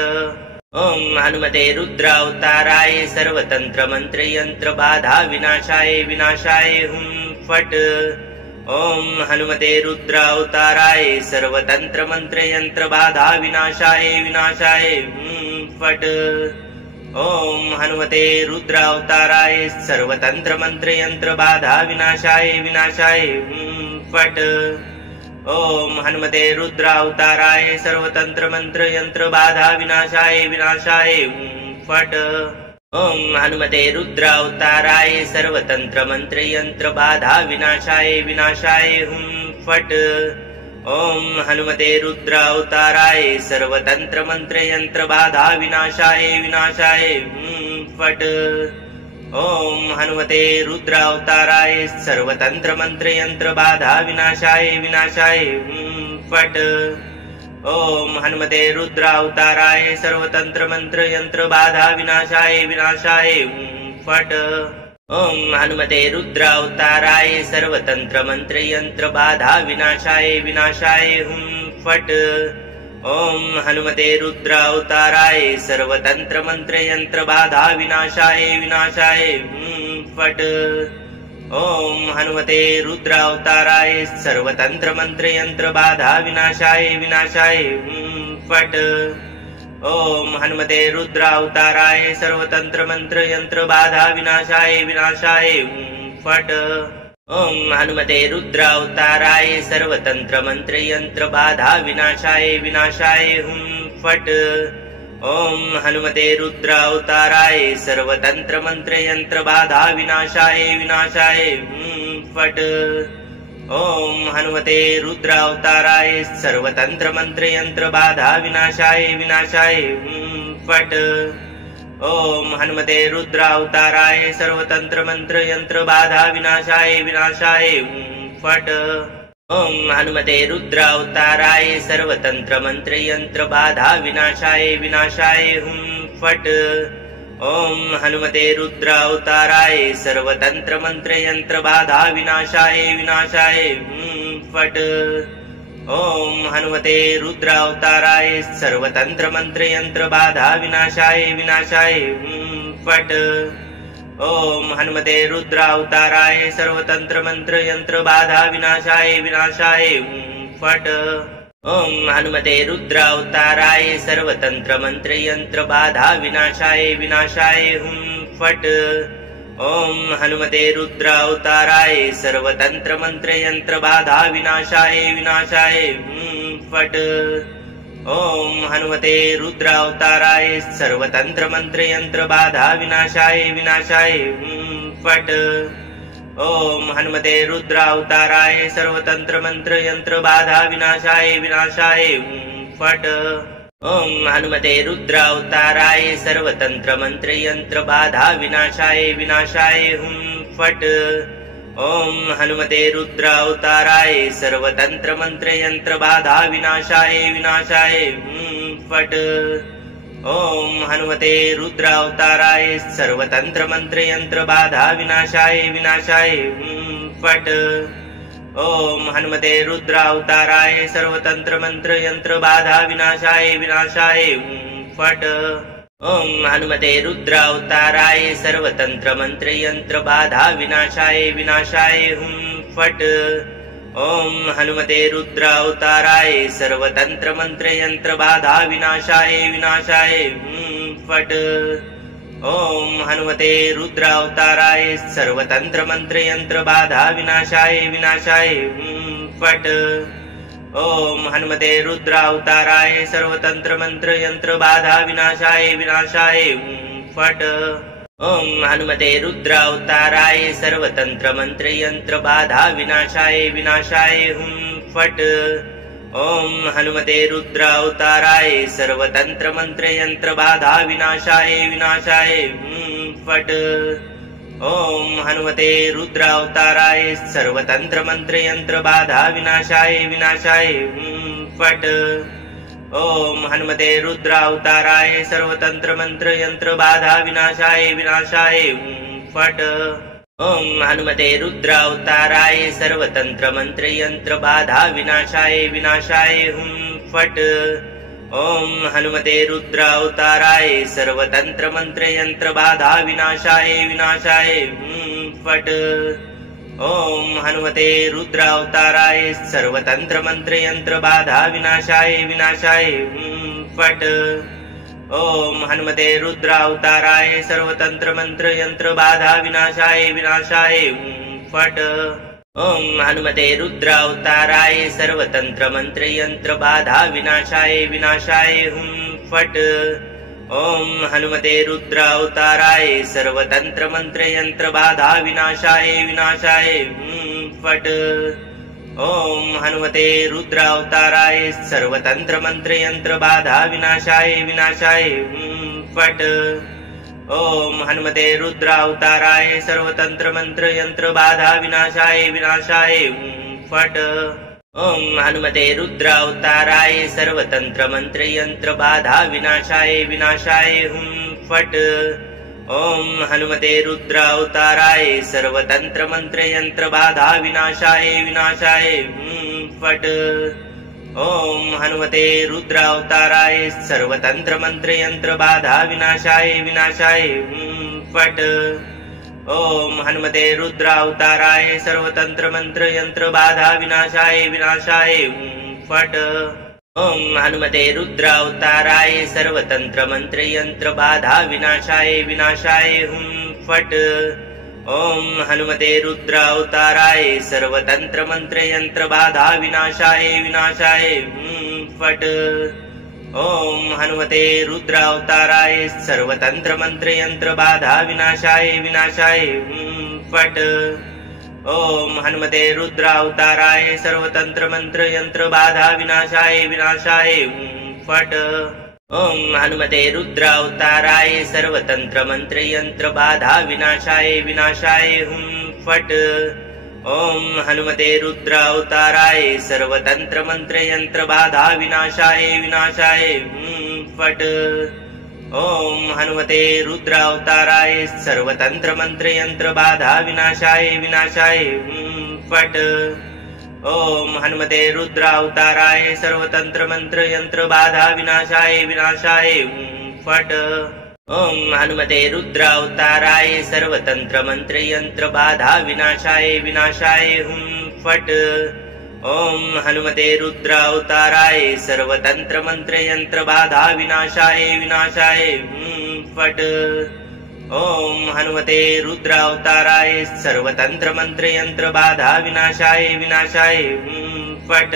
ओम हनुमते रुद्रावताराय सर्वतंत्र मंत्र यंत्र बाधा विनाशाय विनाशाय फट। ओम हनुमते रुद्रावताराय सर्वतंत्र मंत्र यंत्र बाधा विनाशाय विनाशाय फट। ओम हनुमते रुद्रावताराय सर्वतंत्र मंत्र यंत्र बाधा विनाशाय विनाशाय फट। ओम हनुमते रुद्रावताराय सर्वतंत्र मंत्र यंत्र बाधा विनाशाय विनाशाय फट। ओम हनुमते रुद्रावताराय सर्वतंत्र मंत्र यंत्र बाधा विनाशाय विनाशाय फट। ओम हनुमते रुद्रावताराय सर्वतंत्र मंत्र यंत्र बाधा विनाशाय विनाशाय फट। ओम हनुमते रुद्रावताराय सर्वतंत्र मंत्र यंत्र बाधा विनाशाय विनाशाय फट। ओम हनुमते रुद्रावताराय सर्वतंत्र मंत्र यंत्र बाधा विनाशाय विनाशाय फट। ओम हनुमते रुद्रावताराय सर्वतंत्र मंत्र यंत्र बाधा विनाशाय विनाशाय फट। ओम हनुमते रुद्रावताराय सर्वतंत्र मंत्र यंत्र बाधा विनाशाय विनाशाय फट। ओम हनुमते रुद्रावताराय सर्वतंत्र मंत्र यंत्र बाधा विनाशाय विनाशाय फट। ओम हनुमते रुद्रावताराय सर्वतंत्र मंत्र यंत्र बाधा विनाशाय विनाशाय फट। ओम हनुमते रुद्रावताराय सर्वतंत्र मंत्र यंत्र बाधा विनाशाय विनाशाय फट। ओम हनुमते रुद्रावताराय सर्वतंत्र मंत्र यंत्र बाधा विनाशाय विनाशाय फट। ओम हनुमते रुद्रावताराय सर्वतंत्र मंत्र यंत्र बाधा विनाशाय विनाशाय फट। ओम हनुमते रुद्रावताराय सर्वतंत्र मंत्र यंत्र बाधा विनाशाय विनाशाय फट। ओम हनुमते रुद्रावताराय सर्वतंत्र मंत्र यंत्र बाधा विनाशाय विनाशाय फट। ओम हनुमते रुद्रावताराय सर्वतंत्र मंत्र यंत्र बाधा विनाशाय विनाशाय फट। ओम हनुमते रुद्रावताराय सर्वतंत्र मंत्र यंत्र बाधा विनाशाय विनाशाय फट। ओम हनुमते रुद्रावताराय सर्वतंत्र मंत्र यंत्र बाधा विनाशाय विनाशाय फट। ओम हनुमते रुद्रावताराय सर्वतंत्र मंत्र यंत्र बाधा विनाशाय विनाशाय फट। ओम हनुमते रुद्रावताराय सर्वतंत्र मंत्र यंत्र बाधा विनाशाय विनाशाय फट। ओम हनुमते रुद्रावताराय सर्वतंत्र मंत्र यंत्र बाधा विनाशाय विनाशाय फट। ओम हनुमते रुद्रावताराय सर्वतंत्र मंत्र यंत्र बाधा विनाशाय विनाशाय फट। ओम हनुमते रुद्रावताराय सर्वतंत्र मंत्र यंत्र बाधा विनाशाय विनाशाय फट। ओम हनुमते रुद्रावताराय सर्वतंत्र मंत्र यंत्र बाधा विनाशाय विनाशाय फट। ओम हनुमते रुद्रावताराय सर्वतंत्र मंत्र यंत्र बाधा विनाशाय विनाशाय फट। ओम हनुमते रुद्रावताराय सर्वतंत्र मंत्र यंत्र बाधा विनाशाय विनाशाय फट। ओम हनुमते रुद्रावताराय सर्वतंत्र मंत्र यंत्र बाधा विनाशाय विनाशाय फट। ओम हनुमते रुद्रावताराय सर्वतंत्र मंत्र यंत्र बाधा विनाशाय विनाशाय फट। ओम हनुमते रुद्रावताराय सर्वतंत्र मंत्र यंत्र बाधा विनाशाय विनाशाय फट। ओम हनुमते रुद्रावताराय सर्वतंत्र मंत्र यंत्र बाधा विनाशाय विनाशाय फट। ओम हनुमते रुद्रावताराय सर्वतंत्र मंत्र यंत्र बाधा विनाशाय विनाशाय फट। ओम हनुमते रुद्रावताराय सर्वतंत्र मंत्र यंत्र बाधा विनाशाय विनाशाय फट। ओम हनुमते रुद्रावताराय सर्वतंत्र मंत्र यंत्र बाधा विनाशाय विनाशाय फट। ओम हनुमते रुद्रावताराय सर्वतंत्र मंत्र यंत्र बाधा विनाशाय विनाशाय फट। ओम हनुमते रुद्रावताराय सर्वतंत्र मंत्र यंत्र बाधा विनाशाय विनाशाय फट। ओम हनुमते रुद्रावताराय सर्वतंत्र मंत्र यंत्र बाधा विनाशाय विनाशाय फट। ओम हनुमते रुद्रावताराय सर्वतंत्र मंत्र यंत्र बाधा विनाशाय विनाशाय फट। ओम हनुमते रुद्रावताराय सर्वतंत्र मंत्र यंत्र बाधा विनाशाय विनाशाय फट। ओम हनुमते रुद्रावताराय सर्वतंत्र मंत्र यंत्र बाधा विनाशाय विनाशाय फट। ओम हनुमते रुद्रावताराय सर्वतंत्र मंत्र यंत्र बाधा विनाशाय विनाशाय फट। ओम हनुमते रुद्रावताराय सर्वतंत्र मंत्र यंत्र बाधा विनाशाय विनाशाय फट। ओम हनुमते रुद्रावताराय सर्वतंत्र मंत्र यंत्र बाधा विनाशाय विनाशाय फट। ओम हनुमते रुद्रावताराय सर्वतंत्र मंत्र यंत्र बाधा विनाशाय विनाशाय फट। ओम हनुमते रुद्रावताराय सर्वतंत्र मंत्र यंत्र बाधा विनाशाय विनाशाय फट। ओम हनुमते रुद्रावताराय सर्वतंत्र मंत्र यंत्र बाधा विनाशाय विनाशाय फट। ओम हनुमते रुद्रावताराय सर्वतंत्र मंत्र यंत्र बाधा विनाशाय विनाशाय फट। ओम हनुमते रुद्रावताराय सर्वतंत्र मंत्र यंत्र बाधा विनाशाय विनाशाय फट। ओम हनुमते रुद्रावताराय सर्वतंत्र मंत्र यंत्र बाधा विनाशाय विनाशाय फट। ओम हनुमते रुद्रावताराय सर्वतंत्र मंत्र यंत्र बाधा विनाशाय विनाशाय फट। ओम हनुमते रुद्रावताराय सर्वतंत्र मंत्र यंत्र बाधा विनाशाय विनाशाय फट। ओम हनुमते रुद्रावताराय सर्वतंत्र मंत्र यंत्र बाधा विनाशाय विनाशाय फट। ओम हनुमते रुद्रावताराय सर्वतंत्र मंत्र यंत्र बाधा विनाशाय विनाशाय फट। ओम हनुमते रुद्रावताराय सर्वतंत्र मंत्र यंत्र बाधा विनाशाय विनाशाय फट। ओम हनुमते रुद्रावताराय सर्वतंत्र मंत्र यंत्र बाधा विनाशाय विनाशाय फट। ओम हनुमते रुद्रावताराय सर्वतंत्र मंत्र यंत्र बाधा विनाशाय विनाशाय फट। ओम हनुमते रुद्रावताराय सर्वतंत्र मंत्र यंत्र बाधा विनाशाय विनाशाय फट।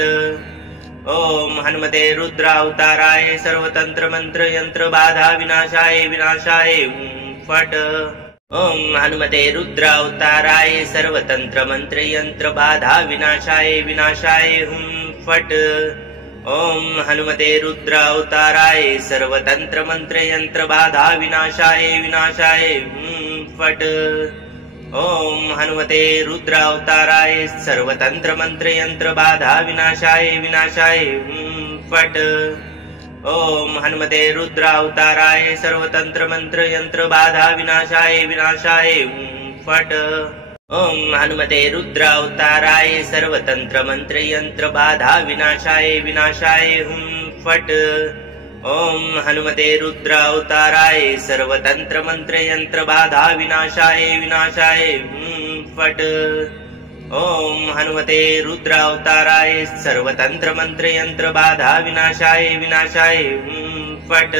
ओम हनुमते रुद्रावताराय सर्वतंत्र मंत्र यंत्र बाधा विनाशाय विनाशाय फट। ओम हनुमते रुद्रावताराय सर्वतंत्र मंत्र यंत्र बाधा विनाशाय विनाशाय फट। ओम हनुमते रुद्रावताराय सर्वतंत्र मंत्र यंत्र बाधा विनाशाय विनाशाय फट। ओम हनुमते रुद्रावताराय सर्वतंत्र मंत्र यंत्र बाधा विनाशाय विनाशाय फट। ओम हनुमते रुद्रावताराय सर्वतंत्र मंत्र यंत्र बाधा विनाशाय विनाशाय फट। ओम हनुमते रुद्रावताराय सर्वतंत्र मंत्र यंत्र बाधा विनाशाय विनाशाय फट। ओम हनुमते रुद्रावताराय सर्वतंत्र मंत्र यंत्र बाधा विनाशाय विनाशाय फट। ओम हनुमते रुद्रावताराय सर्वतंत्र मंत्र यंत्र बाधा विनाशाय विनाशाय फट।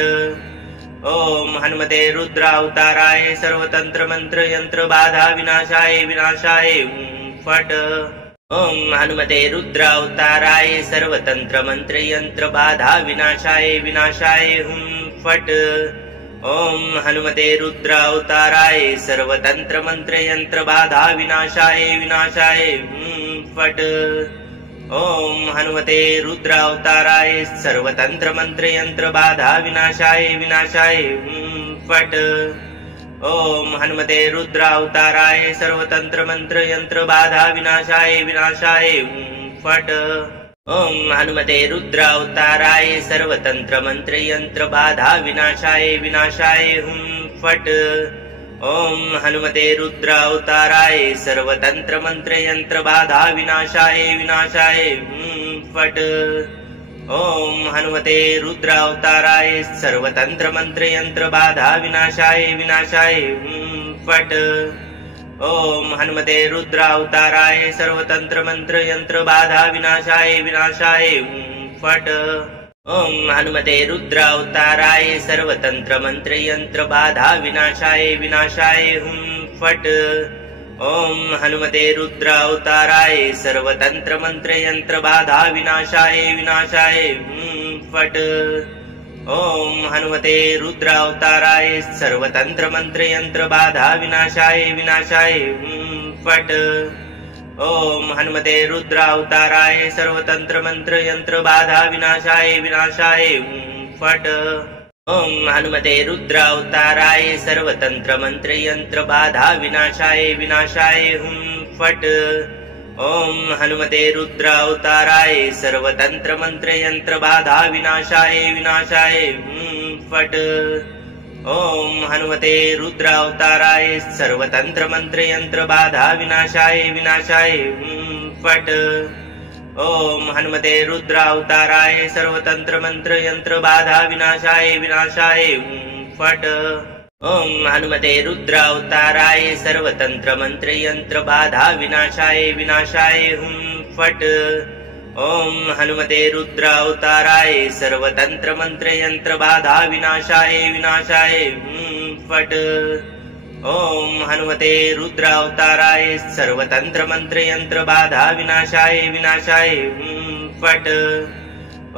ओम हनुमते रुद्रावताराय सर्वतंत्र मंत्र यंत्र बाधा विनाशाय विनाशाय फट। ओम हनुमते रुद्रावताराय सर्वतंत्र मंत्र यंत्र बाधा विनाशाय विनाशाय फट। ओम हनुमते रुद्रावताराय सर्वतंत्र मंत्र यंत्र बाधा विनाशाय विनाशाय फट। ओम हनुमते रुद्रावताराय सर्वतंत्र मंत्र यंत्र बाधा विनाशाय विनाशाय फट। ओम हनुमते रुद्रावताराय सर्वतंत्र मंत्र यंत्र बाधा विनाशाय विनाशाय फट। ओम हनुमते रुद्रावताराय सर्वतंत्र मंत्र यंत्र बाधा विनाशाय विनाशाय फट। ओम हनुमते रुद्रावताराय सर्वतंत्र मंत्र यंत्र बाधा विनाशाय विनाशाय फट। ओम हनुमते रुद्रावताराय सर्वतंत्र मंत्र यंत्र बाधा विनाशाय विनाशाय फट। ओम हनुमते रुद्रावताराय सर्वतंत्र मंत्र यंत्र बाधा विनाशाय विनाशाय फट। ओम हनुमते रुद्रावताराय सर्वतंत्र मंत्र यंत्र बाधा विनाशाय विनाशाय फट। ओम हनुमते रुद्रावताराय सर्वतंत्र मंत्र यंत्र बाधा विनाशाय विनाशाय फट। ओम हनुमते रुद्रावताराय सर्वतंत्र मंत्र यंत्र बाधा विनाशाय विनाशाय फट। ओम हनुमते रुद्रावताराय सर्वतंत्र मंत्र यंत्र बाधा विनाशाय विनाशाय फट। ओम हनुमते रुद्रावताराय सर्वतंत्र मंत्र यंत्र बाधा विनाशाय विनाशाय फट। ओम हनुमते रुद्रावताराय सर्वतंत्र मंत्र यंत्र बाधा विनाशाय विनाशाय फट। ओम हनुमते रुद्रावताराय सर्वतंत्र मंत्र यंत्र बाधा विनाशाय विनाशाय फट। ओम हनुमते रुद्रावताराय सर्वतंत्र मंत्र यंत्र बाधा विनाशाय विनाशाय फट। ओम हनुमते रुद्रावताराय सर्वतंत्र मंत्र यंत्र बाधा विनाशाय विनाशाय फट। ओम हनुमते रुद्रावताराय सर्वतंत्र मंत्र यंत्र बाधा विनाशाय विनाशाय फट। ओम हनुमते रुद्रावताराय सर्वतंत्र मंत्र यंत्र बाधा विनाशाय विनाशाय फट।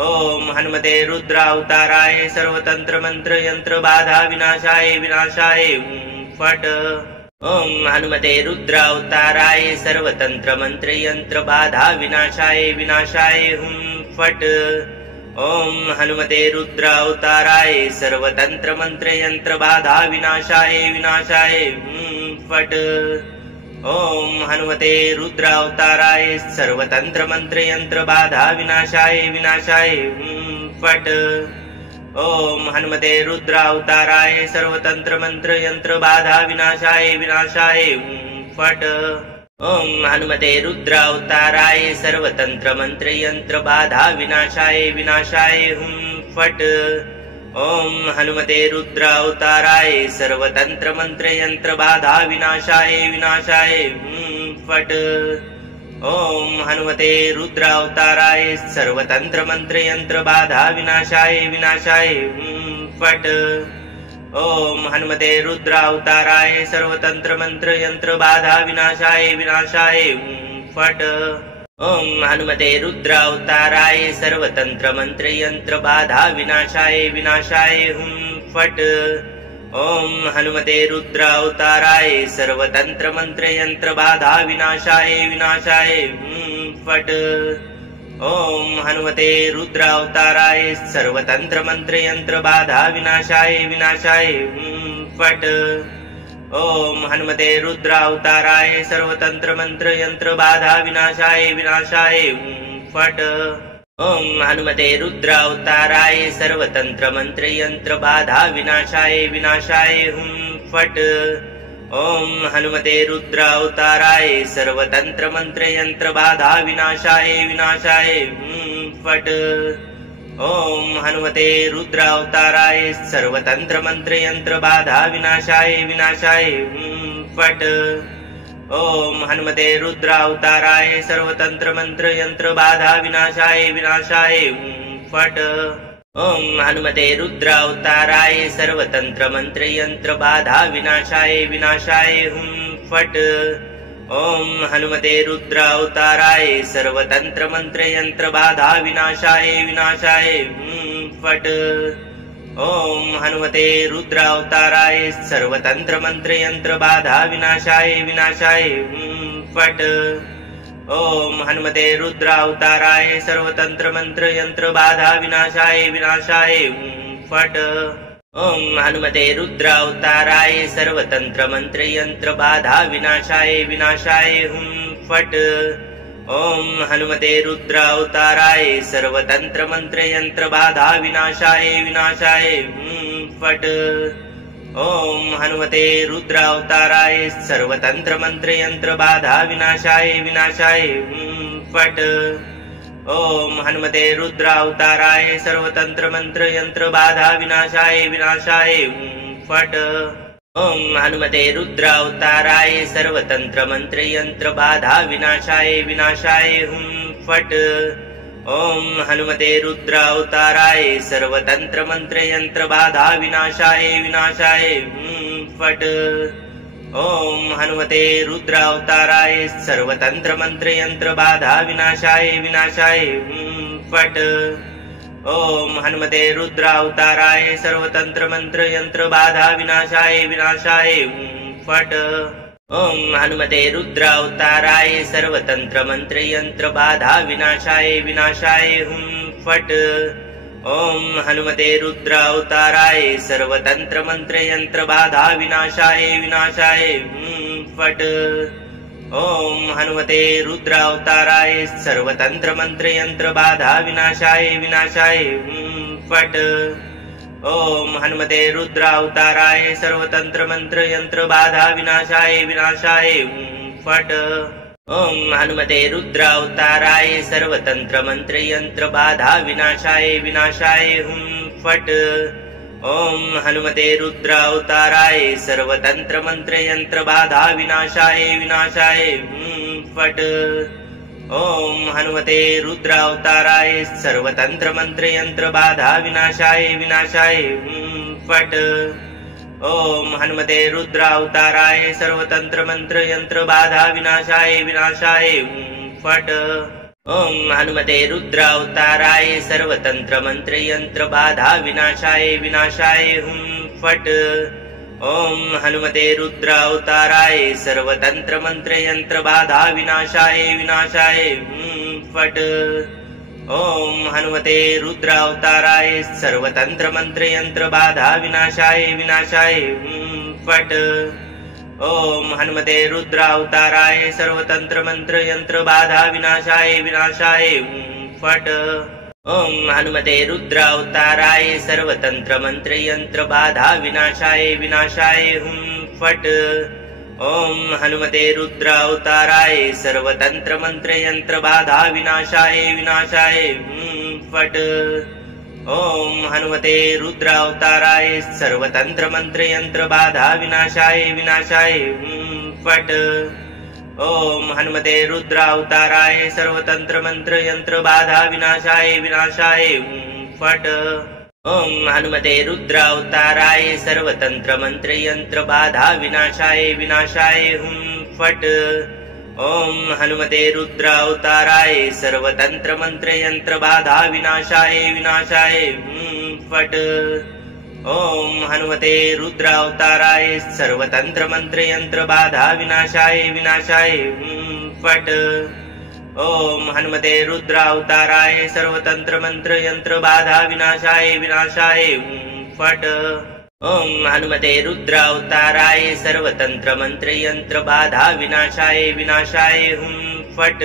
ओम हनुमते रुद्रावताराय सर्वतंत्र मंत्र यंत्र बाधा विनाशाय विनाशाय फट। ओम हनुमते रुद्रावताराय सर्वतंत्र मंत्र यंत्र बाधा विनाशाय विनाशाय फट। ओम हनुमते रुद्रावताराय सर्वतंत्र मंत्र यंत्र बाधा विनाशाय विनाशाय फट। ओम हनुमते रुद्रावताराय सर्वतंत्र मंत्र यंत्र बाधा विनाशाय विनाशाय फट। ओम हनुमते रुद्रावताराय सर्वतंत्र मंत्र यंत्र बाधा विनाशाय विनाशाय फट। ओम हनुमते रुद्रावताराय सर्वतंत्र मंत्र यंत्र बाधा विनाशाय विनाशाय फट। ओम हनुमते रुद्रावताराय सर्वतंत्र मंत्र यंत्र बाधा विनाशाय विनाशाय फट। ओम हनुमते रुद्रावताराय सर्वतंत्र मंत्र यंत्र बाधा विनाशाय विनाशाय फट। ओम हनुमते रुद्रावताराय सर्वतंत्र मंत्र यंत्र बाधा विनाशाय विनाशाय फट। ओम हनुमते रुद्रावताराय सर्वतंत्र मंत्र यंत्र बाधा विनाशाय विनाशाय फट। ओम हनुमते रुद्रावताराय सर्वतंत्र मंत्र यंत्र बाधा विनाशाय विनाशाय फट। ओम हनुमते रुद्रावताराय सर्वतंत्र मंत्र यंत्र बाधा विनाशाय विनाशाय फट। ओम हनुमते रुद्रावताराय सर्वतंत्र मंत्र यंत्र बाधा विनाशाय विनाशाय फट। ओम हनुमते रुद्रावताराय सर्वतंत्र मंत्र यंत्र बाधा विनाशाय विनाशाय फट। ओम हनुमते रुद्रावताराय सर्वतंत्र मंत्र यंत्र बाधा विनाशाय विनाशाय फट। ओम हनुमते रुद्रावताराय सर्वतंत्र मंत्र यंत्र बाधा विनाशाय विनाशाय फट। ओम हनुमते रुद्रावताराय सर्वतंत्र मंत्र यंत्र बाधा विनाशाय विनाशाय फट। ओम हनुमते रुद्रावताराय सर्वतंत्र मंत्र यंत्र बाधा विनाशाय विनाशाय फट। ओम हनुमते रुद्रावताराय सर्वतंत्र मंत्र यंत्र बाधा विनाशाय विनाशाय फट। ओम हनुमते रुद्रावताराय सर्वतंत्र मंत्र यंत्र बाधा विनाशाय विनाशाय फट। ओम हनुमते रुद्रावताराय सर्वतंत्र मंत्र यंत्र बाधा विनाशाय विनाशाय फट। ओम हनुमते रुद्रावताराय सर्वतंत्र मंत्र यंत्र बाधा विनाशाय विनाशाय फट। ओम हनुमते रुद्रावताराय सर्वतंत्र मंत्र यंत्र बाधा विनाशाय विनाशाय फट। ओम हनुमते रुद्रावताराय सर्वतंत्र मंत्र यंत्र बाधा विनाशाय विनाशाय फट। ओम हनुमते रुद्रावताराय सर्वतंत्र मंत्र यंत्र बाधा विनाशाय विनाशाय फट। ओम हनुमते रुद्रावताराय सर्वतंत्र मंत्र यंत्र बाधा विनाशाय विनाशाय फट। ओम हनुमते रुद्रावताराय सर्वतंत्र मंत्र यंत्र बाधा विनाशाय विनाशाय फट। ओम हनुमते रुद्रावताराय सर्वतंत्र मंत्र यंत्र बाधा विनाशाय विनाशाय फट। ओम हनुमते रुद्रावताराय सर्वतंत्र मंत्र यंत्र बाधा विनाशाय विनाशाय फट। ओम हनुमते रुद्रावताराय सर्वतंत्र मंत्र यंत्र बाधा विनाशाय विनाशाय फट। ओम हनुमते रुद्रावताराय सर्वतंत्र मंत्र यंत्र बाधा विनाशाय विनाशाय फट। ओम हनुमते रुद्रावताराय सर्वतंत्र मंत्र यंत्र बाधा विनाशाय विनाशाय फट। ओम हनुमते रुद्रावताराय सर्वतंत्र मंत्र यंत्र बाधा विनाशाय विनाशाय फट। ओम हनुमते रुद्रावताराय सर्वतंत्र मंत्र यंत्र बाधा विनाशाय विनाशाय फट। ओम हनुमते रुद्रावताराय सर्वतंत्र मंत्र यंत्र बाधा विनाशाय विनाशाय फट। ओम हनुमते रुद्रावताराय सर्वतंत्र मंत्र यंत्र बाधा विनाशाय विनाशाय फट। ओम हनुमते रुद्रावताराय सर्वतंत्र मंत्र यंत्र बाधा विनाशाय विनाशाय फट। ओम हनुमते रुद्रावताराय सर्वतंत्र मंत्र यंत्र बाधा विनाशाय विनाशाय फट। ओम हनुमते रुद्रावताराय सर्वतंत्र मंत्र यंत्र बाधा विनाशाय विनाशाय फट। ओम हनुमते रुद्रावताराय सर्वतंत्र मंत्र यंत्र बाधा विनाशाय विनाशाय फट। ओम हनुमते रुद्रावताराय सर्वतंत्र मंत्र यंत्र बाधा विनाशाय विनाशाय फट। ओम हनुमते रुद्रावताराय सर्वतंत्र मंत्र यंत्र बाधा विनाशाय विनाशाय हुं फट। ओम हनुमते रुद्रावताराय सर्वतंत्र मंत्र यंत्र बाधा विनाशाय विनाशाय हुं फट। ओम हनुमते रुद्रावताराय सर्वतंत्र मंत्र यंत्र बाधा विनाशाय विनाशाय हुं फट। ओम हनुमते रुद्रावताराय सर्वतंत्र मंत्र यंत्र बाधा विनाशाय विनाशाय हुं फट। ओम हनुमते रुद्रावताराय सर्वतंत्र मंत्र यंत्र बाधा विनाशाय विनाशाय हुं फट। ओम हनुमते रुद्रावताराय सर्वतंत्र मंत्र यंत्र बाधा विनाशाय विनाशाय हुं फट। ओम हनुमते रुद्रावताराय सर्वतंत्र मंत्र यंत्र बाधा विनाशाय विनाशाय हुं फट। ओम हनुमते रुद्रावताराय सर्वतंत्र मंत्र यंत्र बाधा विनाशाय विनाशाय हुं फट। ओम हनुमते रुद्रावताराय सर्वतंत्र मंत्र यंत्र बाधा विनाशाय विनाशाय हुं फट।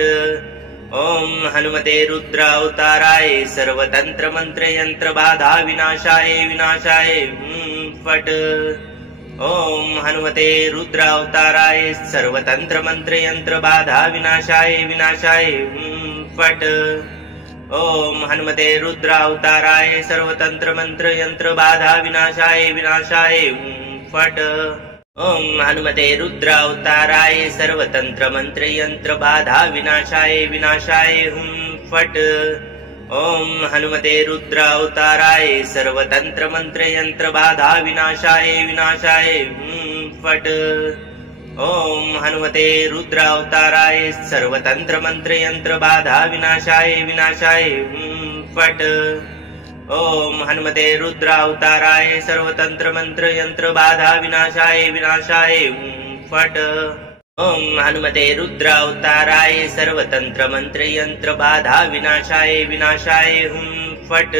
ओम हनुमते रुद्रावताराय सर्वतंत्र मंत्र यंत्र बाधा विनाशाय विनाशाय हुं फट। ओम हनुमते रुद्रावताराय सर्वतंत्र मंत्र यंत्र बाधा विनाशाय विनाशाय हुं फट। ओम हनुमते रुद्रावताराय सर्वतंत्र मंत्र यंत्र बाधा विनाशाय विनाशाय हुं फट। ओम हनुमते रुद्रावताराय सर्वतंत्र मंत्र यंत्र बाधा विनाशाय विनाशाय हुं फट। ओम हनुमते रुद्रावताराय सर्वतंत्र मंत्र यंत्र बाधा विनाशाय विनाशाय हुं फट। ओम हनुमते रुद्रावताराय सर्वतंत्र मंत्र यंत्र बाधा विनाशाय विनाशाय हुं फट। ओम हनुमते रुद्रावताराय सर्वतंत्र मंत्र यंत्र बाधा विनाशाय विनाशाय हुं फट। ओम हनुमते रुद्रावताराय सर्वतंत्र मंत्र यंत्र बाधा विनाशाय विनाशाय हुं फट। ओम हनुमते रुद्रावताराय सर्वतंत्र मंत्र यंत्र बाधा विनाशाय विनाशाय हुं फट।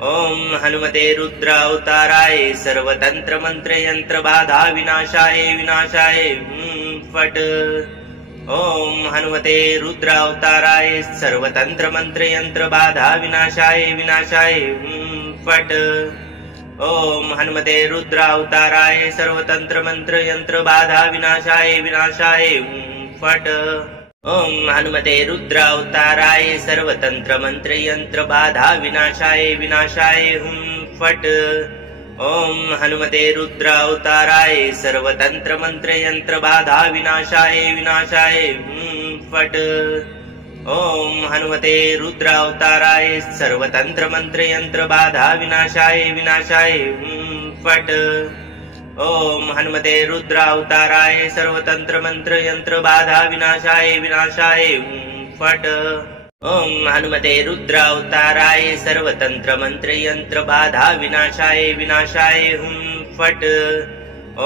ओम हनुमते रुद्रावताराय सर्वतंत्र मंत्र यंत्र बाधा विनाशाय विनाशाय हुं फट। ओम हनुमते रुद्रावताराय सर्वतंत्र मंत्र यंत्र बाधा विनाशाय विनाशाय हुं फट। ओम हनुमते रुद्रावताराय सर्वतंत्र मंत्र यंत्र बाधा विनाशाय विनाशाय हुं फट। ओम हनुमते रुद्रावताराय सर्वतंत्र मंत्र यंत्र बाधा विनाशाय विनाशाय हुं फट। ओम हनुमते रुद्रावताराय सर्वतंत्र मंत्र यंत्र बाधा विनाशाय विनाशाय हुं फट। ओम हनुमते रुद्रावताराय सर्वतंत्र मंत्र यंत्र बाधा विनाशाय विनाशाय हुं फट। ओम हनुमते रुद्रावताराय सर्वतंत्र मंत्र यंत्र बाधा विनाशाय विनाशाय हुं फट। ओम हनुमते रुद्रावताराय सर्वतंत्र मंत्र यंत्र बाधा विनाशाय विनाशाय हुं फट।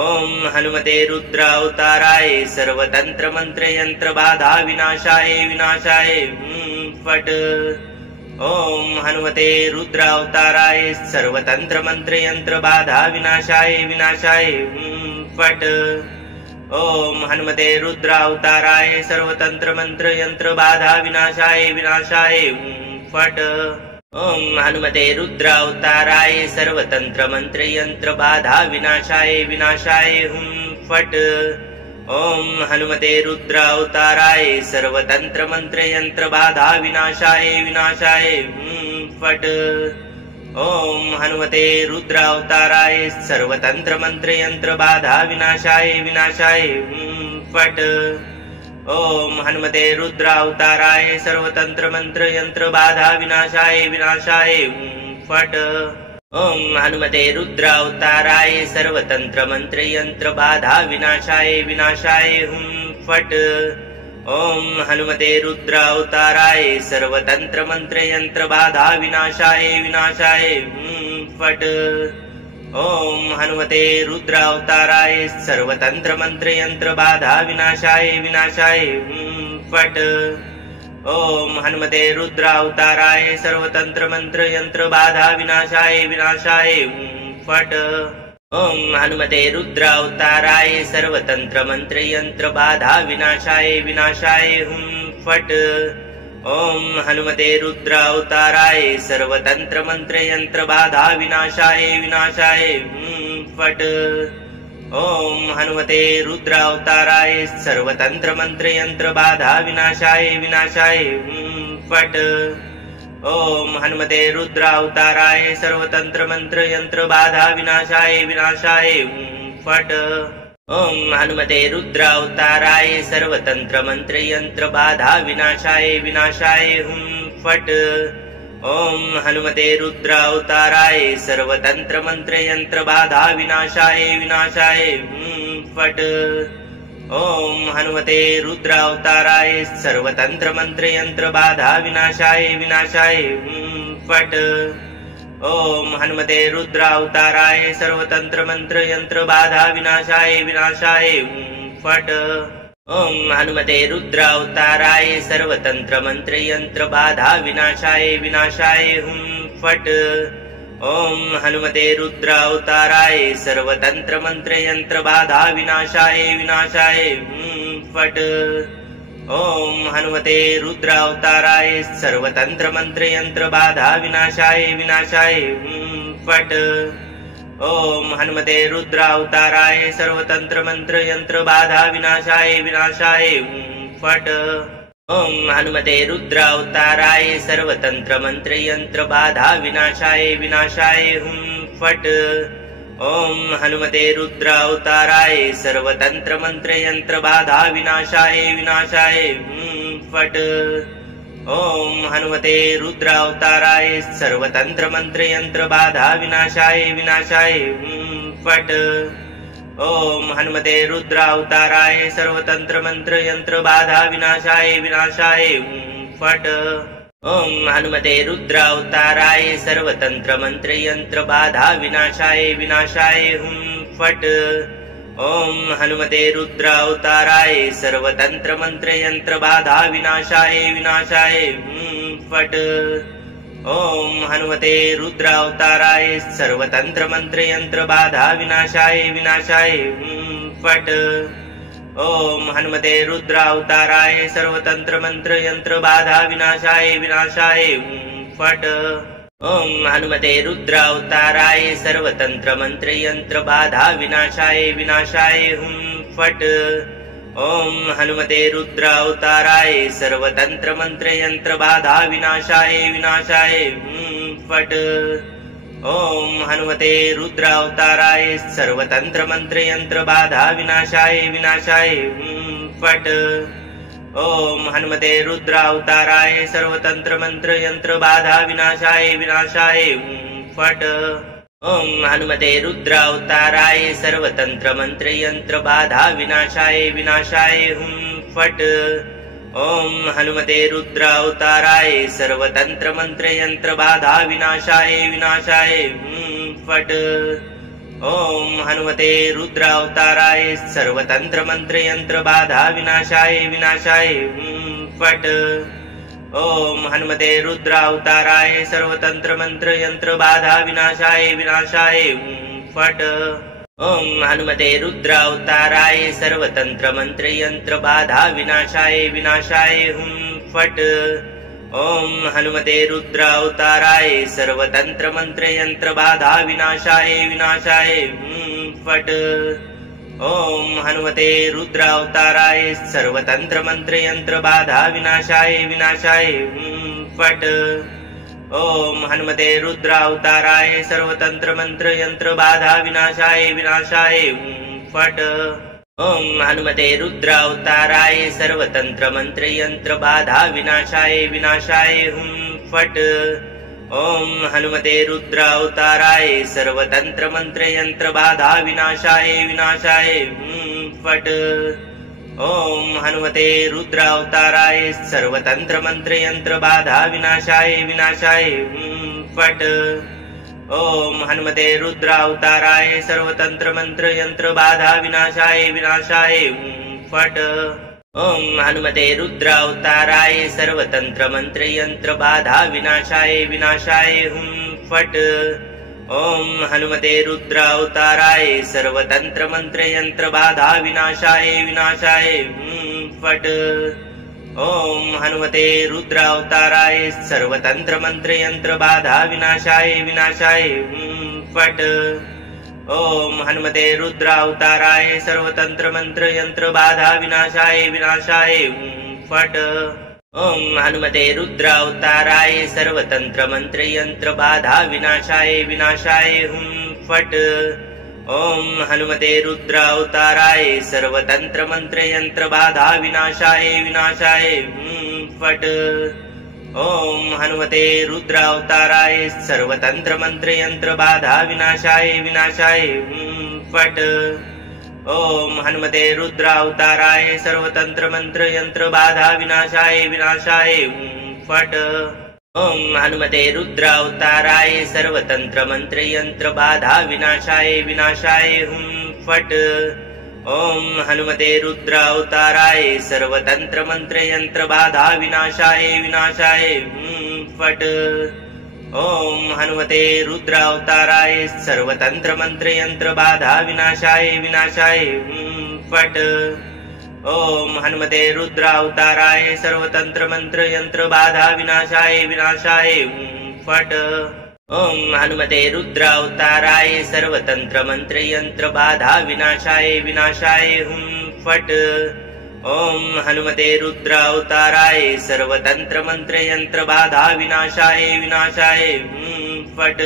ओम हनुमते रुद्रावताराय सर्वतंत्र मंत्र यंत्र बाधा विनाशाय विनाशाय हुं फट। ओम हनुमते रुद्रावताराय सर्वतंत्र मंत्र यंत्र बाधा विनाशाय विनाशाय हुं फट। ओम हनुमते रुद्रावताराय सर्वतंत्र मंत्र यंत्र बाधा विनाशाय विनाशाय हुं फट। ओम हनुमते रुद्रावताराय सर्वतंत्र मंत्र यंत्र बाधा विनाशाय विनाशाय हुं फट। ओम हनुमते रुद्रावताराय सर्वतंत्र मंत्र यंत्र बाधा विनाशाय विनाशाय हुं फट। ओम हनुमते रुद्रावताराय सर्वतंत्र मंत्र यंत्र बाधा विनाशाय विनाशाय हुं फट। ओम हनुमते रुद्रावताराय सर्वतंत्र मंत्र यंत्र बाधा विनाशाय विनाशाय हुं फट। ओम हनुमते रुद्रावताराय सर्वतंत्र मंत्र यंत्र बाधा विनाशाय विनाशाय हुं फट। ओम हनुमते रुद्रावताराय सर्वतंत्र मंत्र यंत्र बाधा विनाशाय विनाशाय हुं फट। ओम हनुमते रुद्रावताराय सर्वतंत्र मंत्र यंत्र बाधा विनाशाय विनाशाय हुं फट। ओम हनुमते रुद्रावताराय सर्वतंत्र मंत्र यंत्र बाधा विनाशाय विनाशाय हुं फट। ओम हनुमते रुद्रावताराय सर्वतंत्र मंत्र यंत्र बाधा विनाशाय विनाशाय फट। ओम हनुमते रुद्रावताराय सर्वतंत्र मंत्र यंत्र बाधा विनाशाय विनाशाय फट। ओम हनुमते रुद्रावताराय सर्वतंत्र मंत्र यंत्र बाधा विनाशाय विनाशाय फट। ओम हनुमते रुद्रावताराय सर्वतंत्र मंत्र यंत्र बाधा विनाशाय विनाशाय फट। ओम हनुमते रुद्रावताराय सर्वतंत्र मंत्र यंत्र बाधा विनाशाय विनाशाय फट। ओम हनुमते रुद्रावताराय सर्वतंत्र मंत्र यंत्र बाधा विनाशाय विनाशाय फट। ओम हनुमते रुद्रावताराय सर्वतंत्र मंत्र यंत्र बाधा विनाशाय विनाशाय फट। ओम हनुमते रुद्रावताराय सर्वतंत्र मंत्र यंत्र बाधा विनाशाय विनाशाय फट। ओम हनुमते रुद्रावताराय सर्वतंत्र मंत्र यंत्र बाधा विनाशाय विनाशाय फट। ओम हनुमते रुद्रावताराय सर्वतंत्र मंत्र यंत्र बाधा विनाशाय विनाशाय फट। ओम हनुमते रुद्रावताराय सर्वतंत्र मंत्र यंत्र बाधा विनाशाय विनाशाय फट। ओम हनुमते रुद्रावताराय सर्वतंत्र मंत्र यंत्र बाधा विनाशाय विनाशाय फट। ओम हनुमते रुद्रावताराय सर्वतंत्र मंत्र यंत्र बाधा विनाशाय विनाशाय फट। ओम हनुमते रुद्रावताराय सर्वतंत्र मंत्र यंत्र बाधा विनाशाय विनाशाय फट। ओम हनुमते रुद्रावताराय सर्वतंत्र मंत्र यंत्र बाधा विनाशाय विनाशाय फट। ओम हनुमते रुद्रावताराय सर्वतंत्र मंत्र यंत्र बाधा विनाशाय विनाशाय फट। ओम हनुमते रुद्रावताराय सर्वतंत्र मंत्र यंत्र बाधा विनाशाय विनाशाय फट। ओम हनुमते रुद्रावताराय सर्वतंत्र मंत्र यंत्र बाधा विनाशाय विनाशाय फट। ओम हनुमते रुद्रावताराय सर्वतंत्र मंत्र यंत्र बाधा विनाशाय विनाशाय फट। ओम हनुमते रुद्रावताराय सर्वतंत्र मंत्र यंत्र बाधा विनाशाय विनाशाय फट। ओम हनुमते रुद्रावताराय सर्वतंत्र मंत्र यंत्र बाधा विनाशाय विनाशाय फट। ओम हनुमते रुद्रावताराय सर्वतंत्र मंत्र यंत्र बाधा विनाशाय विनाशाय फट। ओम हनुमते रुद्रावताराय सर्वतंत्र मंत्र यंत्र बाधा विनाशाय विनाशाय फट। ओम हनुमते रुद्रावताराय सर्वतंत्र मंत्र यंत्र बाधा विनाशाय विनाशाय फट। ओम हनुमते रुद्रावताराय सर्वतंत्र मंत्र यंत्र बाधा विनाशाय विनाशाय फट। ओम हनुमते रुद्रावताराय सर्वतंत्र मंत्र यंत्र बाधा विनाशाय विनाशाय फट। ओम हनुमते रुद्रावताराय सर्वतंत्र मंत्र यंत्र बाधा विनाशाय विनाशाय फट। ओम हनुमते रुद्रावताराय सर्वतंत्र मंत्र यंत्र बाधा विनाशाय विनाशाय फट। ओम हनुमते रुद्रावताराय सर्वतंत्र मंत्र यंत्र बाधा विनाशाय विनाशाय फट। ओम हनुमते रुद्रावताराय सर्वतंत्र मंत्र यंत्र बाधा विनाशाय विनाशाय फट। ओम हनुमते रुद्रावताराय सर्वतंत्र मंत्र यंत्र बाधा विनाशाय विनाशाय फट। ओम हनुमते रुद्रावताराय सर्वतंत्र मंत्र यंत्र बाधा विनाशाय विनाशाय फट। ओम हनुमते रुद्रावताराय सर्वतंत्र मंत्र यंत्र बाधा विनाशाय विनाशाय फट। ओम हनुमते रुद्रावताराय सर्वतंत्र मंत्र यंत्र बाधा विनाशाय विनाशाय फट। ओम हनुमते रुद्रावताराय सर्वतंत्र मंत्र यंत्र बाधा विनाशाय विनाशाय फट। ओम हनुमते रुद्रावताराय सर्वतंत्र मंत्र यंत्र बाधा विनाशाय विनाशाय फट। ओम हनुमते रुद्रावताराय सर्वतंत्र मंत्र यंत्र बाधा विनाशाय विनाशाय फट। ओम हनुमते रुद्रावताराय सर्वतंत्र मंत्र यंत्र बाधा विनाशाय विनाशाय फट। ओम हनुमते रुद्रावताराय सर्वतंत्र मंत्र यंत्र बाधा विनाशाय विनाशाय फट। ओम हनुमते रुद्रावताराय सर्वतंत्र मंत्र यंत्र बाधा विनाशाय विनाशाय फट। ओम हनुमते रुद्रावताराय सर्वतंत्र मंत्र यंत्र बाधा विनाशाय विनाशाय फट। ओम हनुमते रुद्रावताराय सर्वतंत्र मंत्र यंत्र बाधा विनाशाय विनाशाय फट। ओम हनुमते रुद्रावताराय सर्वतंत्र मंत्र यंत्र बाधा विनाशाय विनाशाय फट। ओम हनुमते रुद्रावताराय सर्वतंत्र मंत्र यंत्र बाधा विनाशाय विनाशाय फट। ओम हनुमते रुद्रावताराय सर्वतंत्र मंत्र यंत्र बाधा विनाशाय विनाशाय फट। ओम हनुमते रुद्रावताराय सर्वतंत्र मंत्र यंत्र बाधा विनाशाय विनाशाय फट। ओम हनुमते रुद्रावताराय सर्वतंत्र मंत्र यंत्र बाधा विनाशाय विनाशाय फट। ओम हनुमते रुद्रावताराय सर्वतंत्र मंत्र यंत्र बाधा विनाशाय विनाशाय फट। ओम हनुमते रुद्रावताराय सर्वतंत्र मंत्र यंत्र बाधा विनाशाय विनाशाय फट।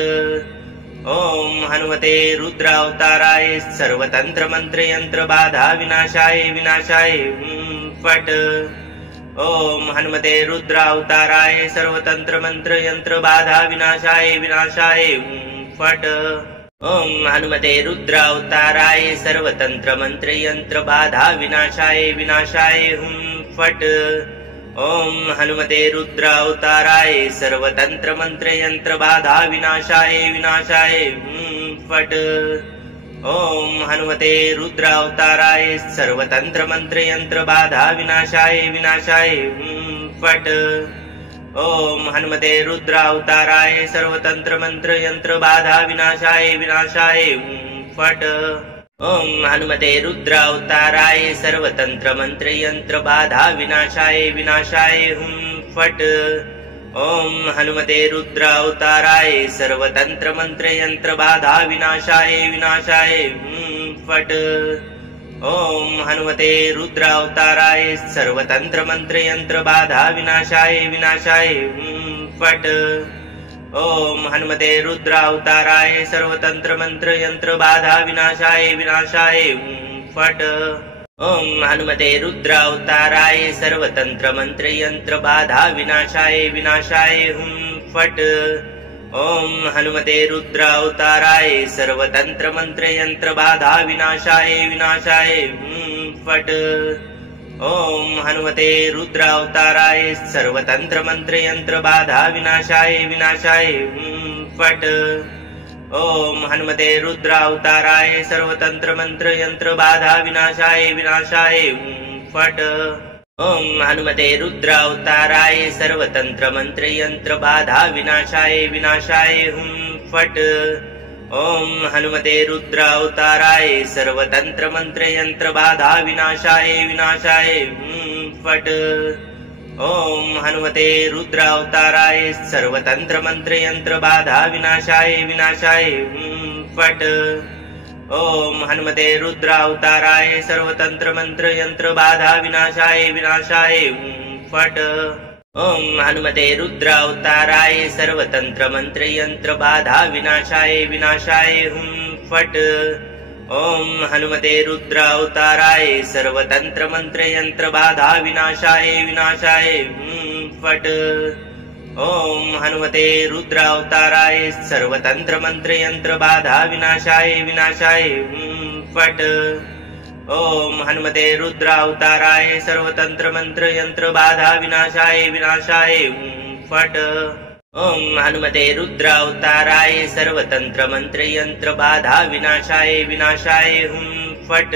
ओम हनुमते रुद्रावताराय सर्वतंत्र मंत्र यंत्र बाधा विनाशाय विनाशाय फट। ओम हनुमते रुद्रावताराय सर्वतंत्र मंत्र यंत्र बाधा विनाशाय विनाशाय फट। ओम हनुमते रुद्रावताराय सर्वतंत्र मंत्र यंत्र बाधा विनाशाय विनाशाय फट। ओम हनुमते रुद्रावताराय सर्वतंत्र मंत्र यंत्र बाधा विनाशाय विनाशाय फट। ओम हनुमते रुद्रावताराय सर्वतंत्र मंत्र यंत्र बाधा विनाशाय विनाशाय फट। ओम हनुमते रुद्रावताराय सर्वतंत्र मंत्र यंत्र बाधा विनाशाय विनाशाय फट। ओम हनुमते रुद्रावताराय सर्वतंत्र मंत्र यंत्र बाधा विनाशाय विनाशाय फट। ओम हनुमते रुद्रावताराय सर्वतंत्र मंत्र यंत्र बाधा विनाशाय विनाशाय फट। ओम हनुमते रुद्रावताराय सर्वतंत्र मंत्र यंत्र बाधा विनाशाय विनाशाय फट। ओम हनुमते रुद्रावताराय सर्वतंत्र मंत्र यंत्र बाधा विनाशाय विनाशाय फट। ओम हनुमते रुद्रावताराय सर्वतंत्र मंत्र यंत्र बाधा विनाशाय विनाशाय फट। ओम हनुमते रुद्रावताराय सर्वतंत्र मंत्र यंत्र बाधा विनाशाय विनाशाय फट। ओम हनुमते रुद्रावताराय सर्वतंत्र मंत्र यंत्र बाधा विनाशाय विनाशाय फट। ओम हनुमते रुद्रावताराय सर्वतंत्र मंत्र यंत्र बाधा विनाशाय विनाशाय फट। ओम हनुमते रुद्रावताराय सर्वतंत्र मंत्र यंत्र बाधा विनाशाय विनाशाय फट। ओम हनुमते रुद्रावताराय सर्वतंत्र मंत्र यंत्र बाधा विनाशाय विनाशाय फट। ओम हनुमते रुद्रावताराय सर्वतंत्र मंत्र यंत्र बाधा विनाशाय विनाशाय फट। ओम हनुमते रुद्रावताराय सर्वतंत्र मंत्र यंत्र बाधा विनाशाय विनाशाय फट। ओम हनुमते रुद्रावताराय सर्वतंत्र मंत्र यंत्र बाधा विनाशाय विनाशाय फट। ओम हनुमते रुद्रावताराय सर्वतंत्र मंत्र यंत्र बाधा विनाशाय विनाशाय फट। ओम हनुमते रुद्रावताराय सर्वतंत्र मंत्र यंत्र बाधा विनाशाय विनाशाय फट। ओम हनुमते रुद्रावताराय सर्वतंत्र मंत्र यंत्र बाधा विनाशाय विनाशाय फट। ओम हनुमते रुद्रावताराय सर्वतंत्र मंत्र यंत्र बाधा विनाशाय विनाशाय फट।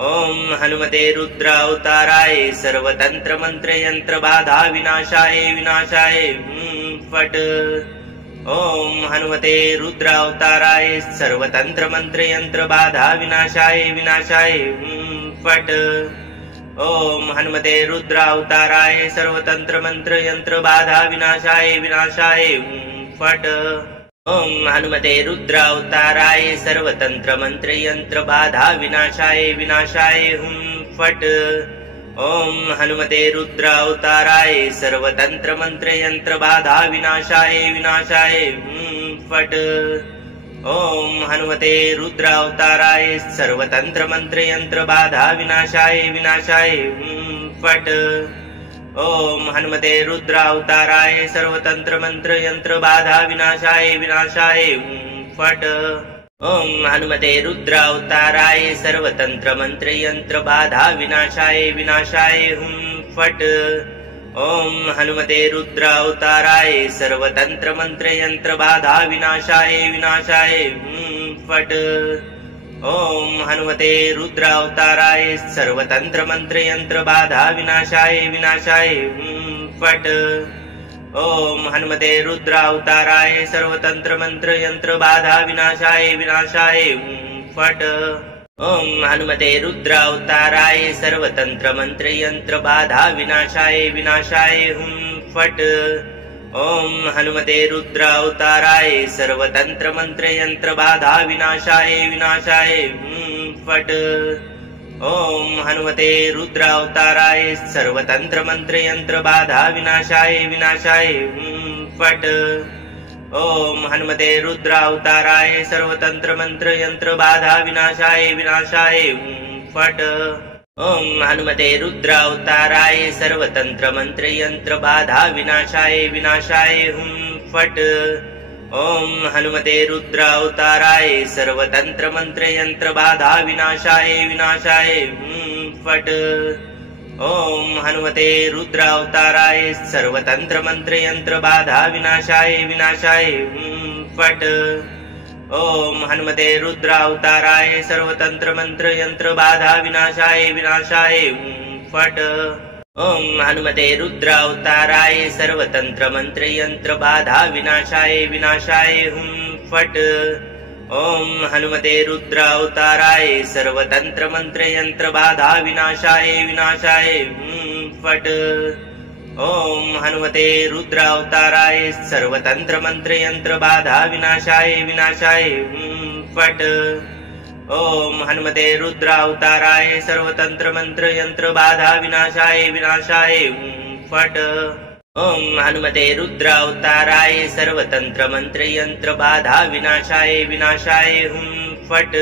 ओम हनुमते रुद्रावताराय सर्वतंत्र मंत्र यंत्र बाधा विनाशाय विनाशाय फट। ओम हनुमते रुद्रावताराय सर्वतंत्र मंत्र यंत्र बाधा विनाशाय विनाशाय फट। ओम हनुमते रुद्रावताराय सर्वतंत्र मंत्र यंत्र बाधा विनाशाय विनाशाय फट। ओम हनुमते रुद्रावताराय सर्वतंत्र मंत्र यंत्र बाधा विनाशाय विनाशाय फट। ओम हनुमते रुद्रावताराय सर्वतंत्र मंत्र यंत्र बाधा विनाशाय विनाशाय फट। ओम हनुमते रुद्रावताराय सर्वतंत्र मंत्र यंत्र बाधा विनाशाय विनाशाय फट। ओम हनुमते रुद्रावताराय सर्वतंत्र मंत्र यंत्र बाधा विनाशाय विनाशाय फट। ओम हनुमते रुद्रावताराय सर्वतंत्र मंत्र यंत्र बाधा विनाशाय विनाशाय फट। ओम हनुमते रुद्रावताराय सर्वतंत्र मंत्र यंत्र बाधा विनाशाय विनाशाय फट। ओम हनुमते रुद्रावताराय सर्वतंत्र मंत्र यंत्र बाधा विनाशाय विनाशाय फट। ओम हनुमते रुद्रावताराय सर्वतंत्र मंत्र यंत्र बाधा विनाशाय विनाशाय फट। ओम हनुमते रुद्रावताराय सर्वतंत्र मंत्र यंत्र बाधा विनाशाय विनाशाय फट। ओम हनुमते रुद्रावताराय सर्वतंत्र मंत्र यंत्र बाधा विनाशाय विनाशाय फट। ओम हनुमते रुद्रावताराय सर्वतंत्र मंत्र यंत्र बाधा विनाशाय विनाशाय फट। ओम हनुमते रुद्रावताराय सर्वतंत्र मंत्र यंत्र बाधा विनाशाय विनाशाय फट। ओम हनुमते रुद्रावताराय सर्वतंत्र मंत्र यंत्र बाधा विनाशाय विनाशाय फट। ओम हनुमते रुद्रावताराय सर्वतंत्र मंत्र यंत्र बाधा विनाशाय विनाशाय फट। ओम हनुमते रुद्रावताराय सर्वतंत्र मंत्र यंत्र बाधा विनाशाय विनाशाय फट। ओम हनुमते रुद्रावताराय सर्वतंत्र मंत्र यंत्र बाधा विनाशाय विनाशाय फट। ओम हनुमते रुद्रावताराय सर्वतंत्र मंत्र यंत्र बाधा विनाशाय विनाशाय फट। ओम हनुमते रुद्रावताराय सर्वतंत्र मंत्र यंत्र बाधा विनाशाय विनाशाय फट। ओम हनुमते रुद्रावताराय सर्वतंत्र मंत्र यंत्र बाधा विनाशाय विनाशाय फट। ओम हनुमते रुद्रावताराय सर्वतंत्र मंत्र यंत्र बाधा विनाशाय विनाशाय फट। ओम हनुमते रुद्रावताराय सर्वतंत्र मंत्र यंत्र बाधा विनाशाय विनाशाय फट।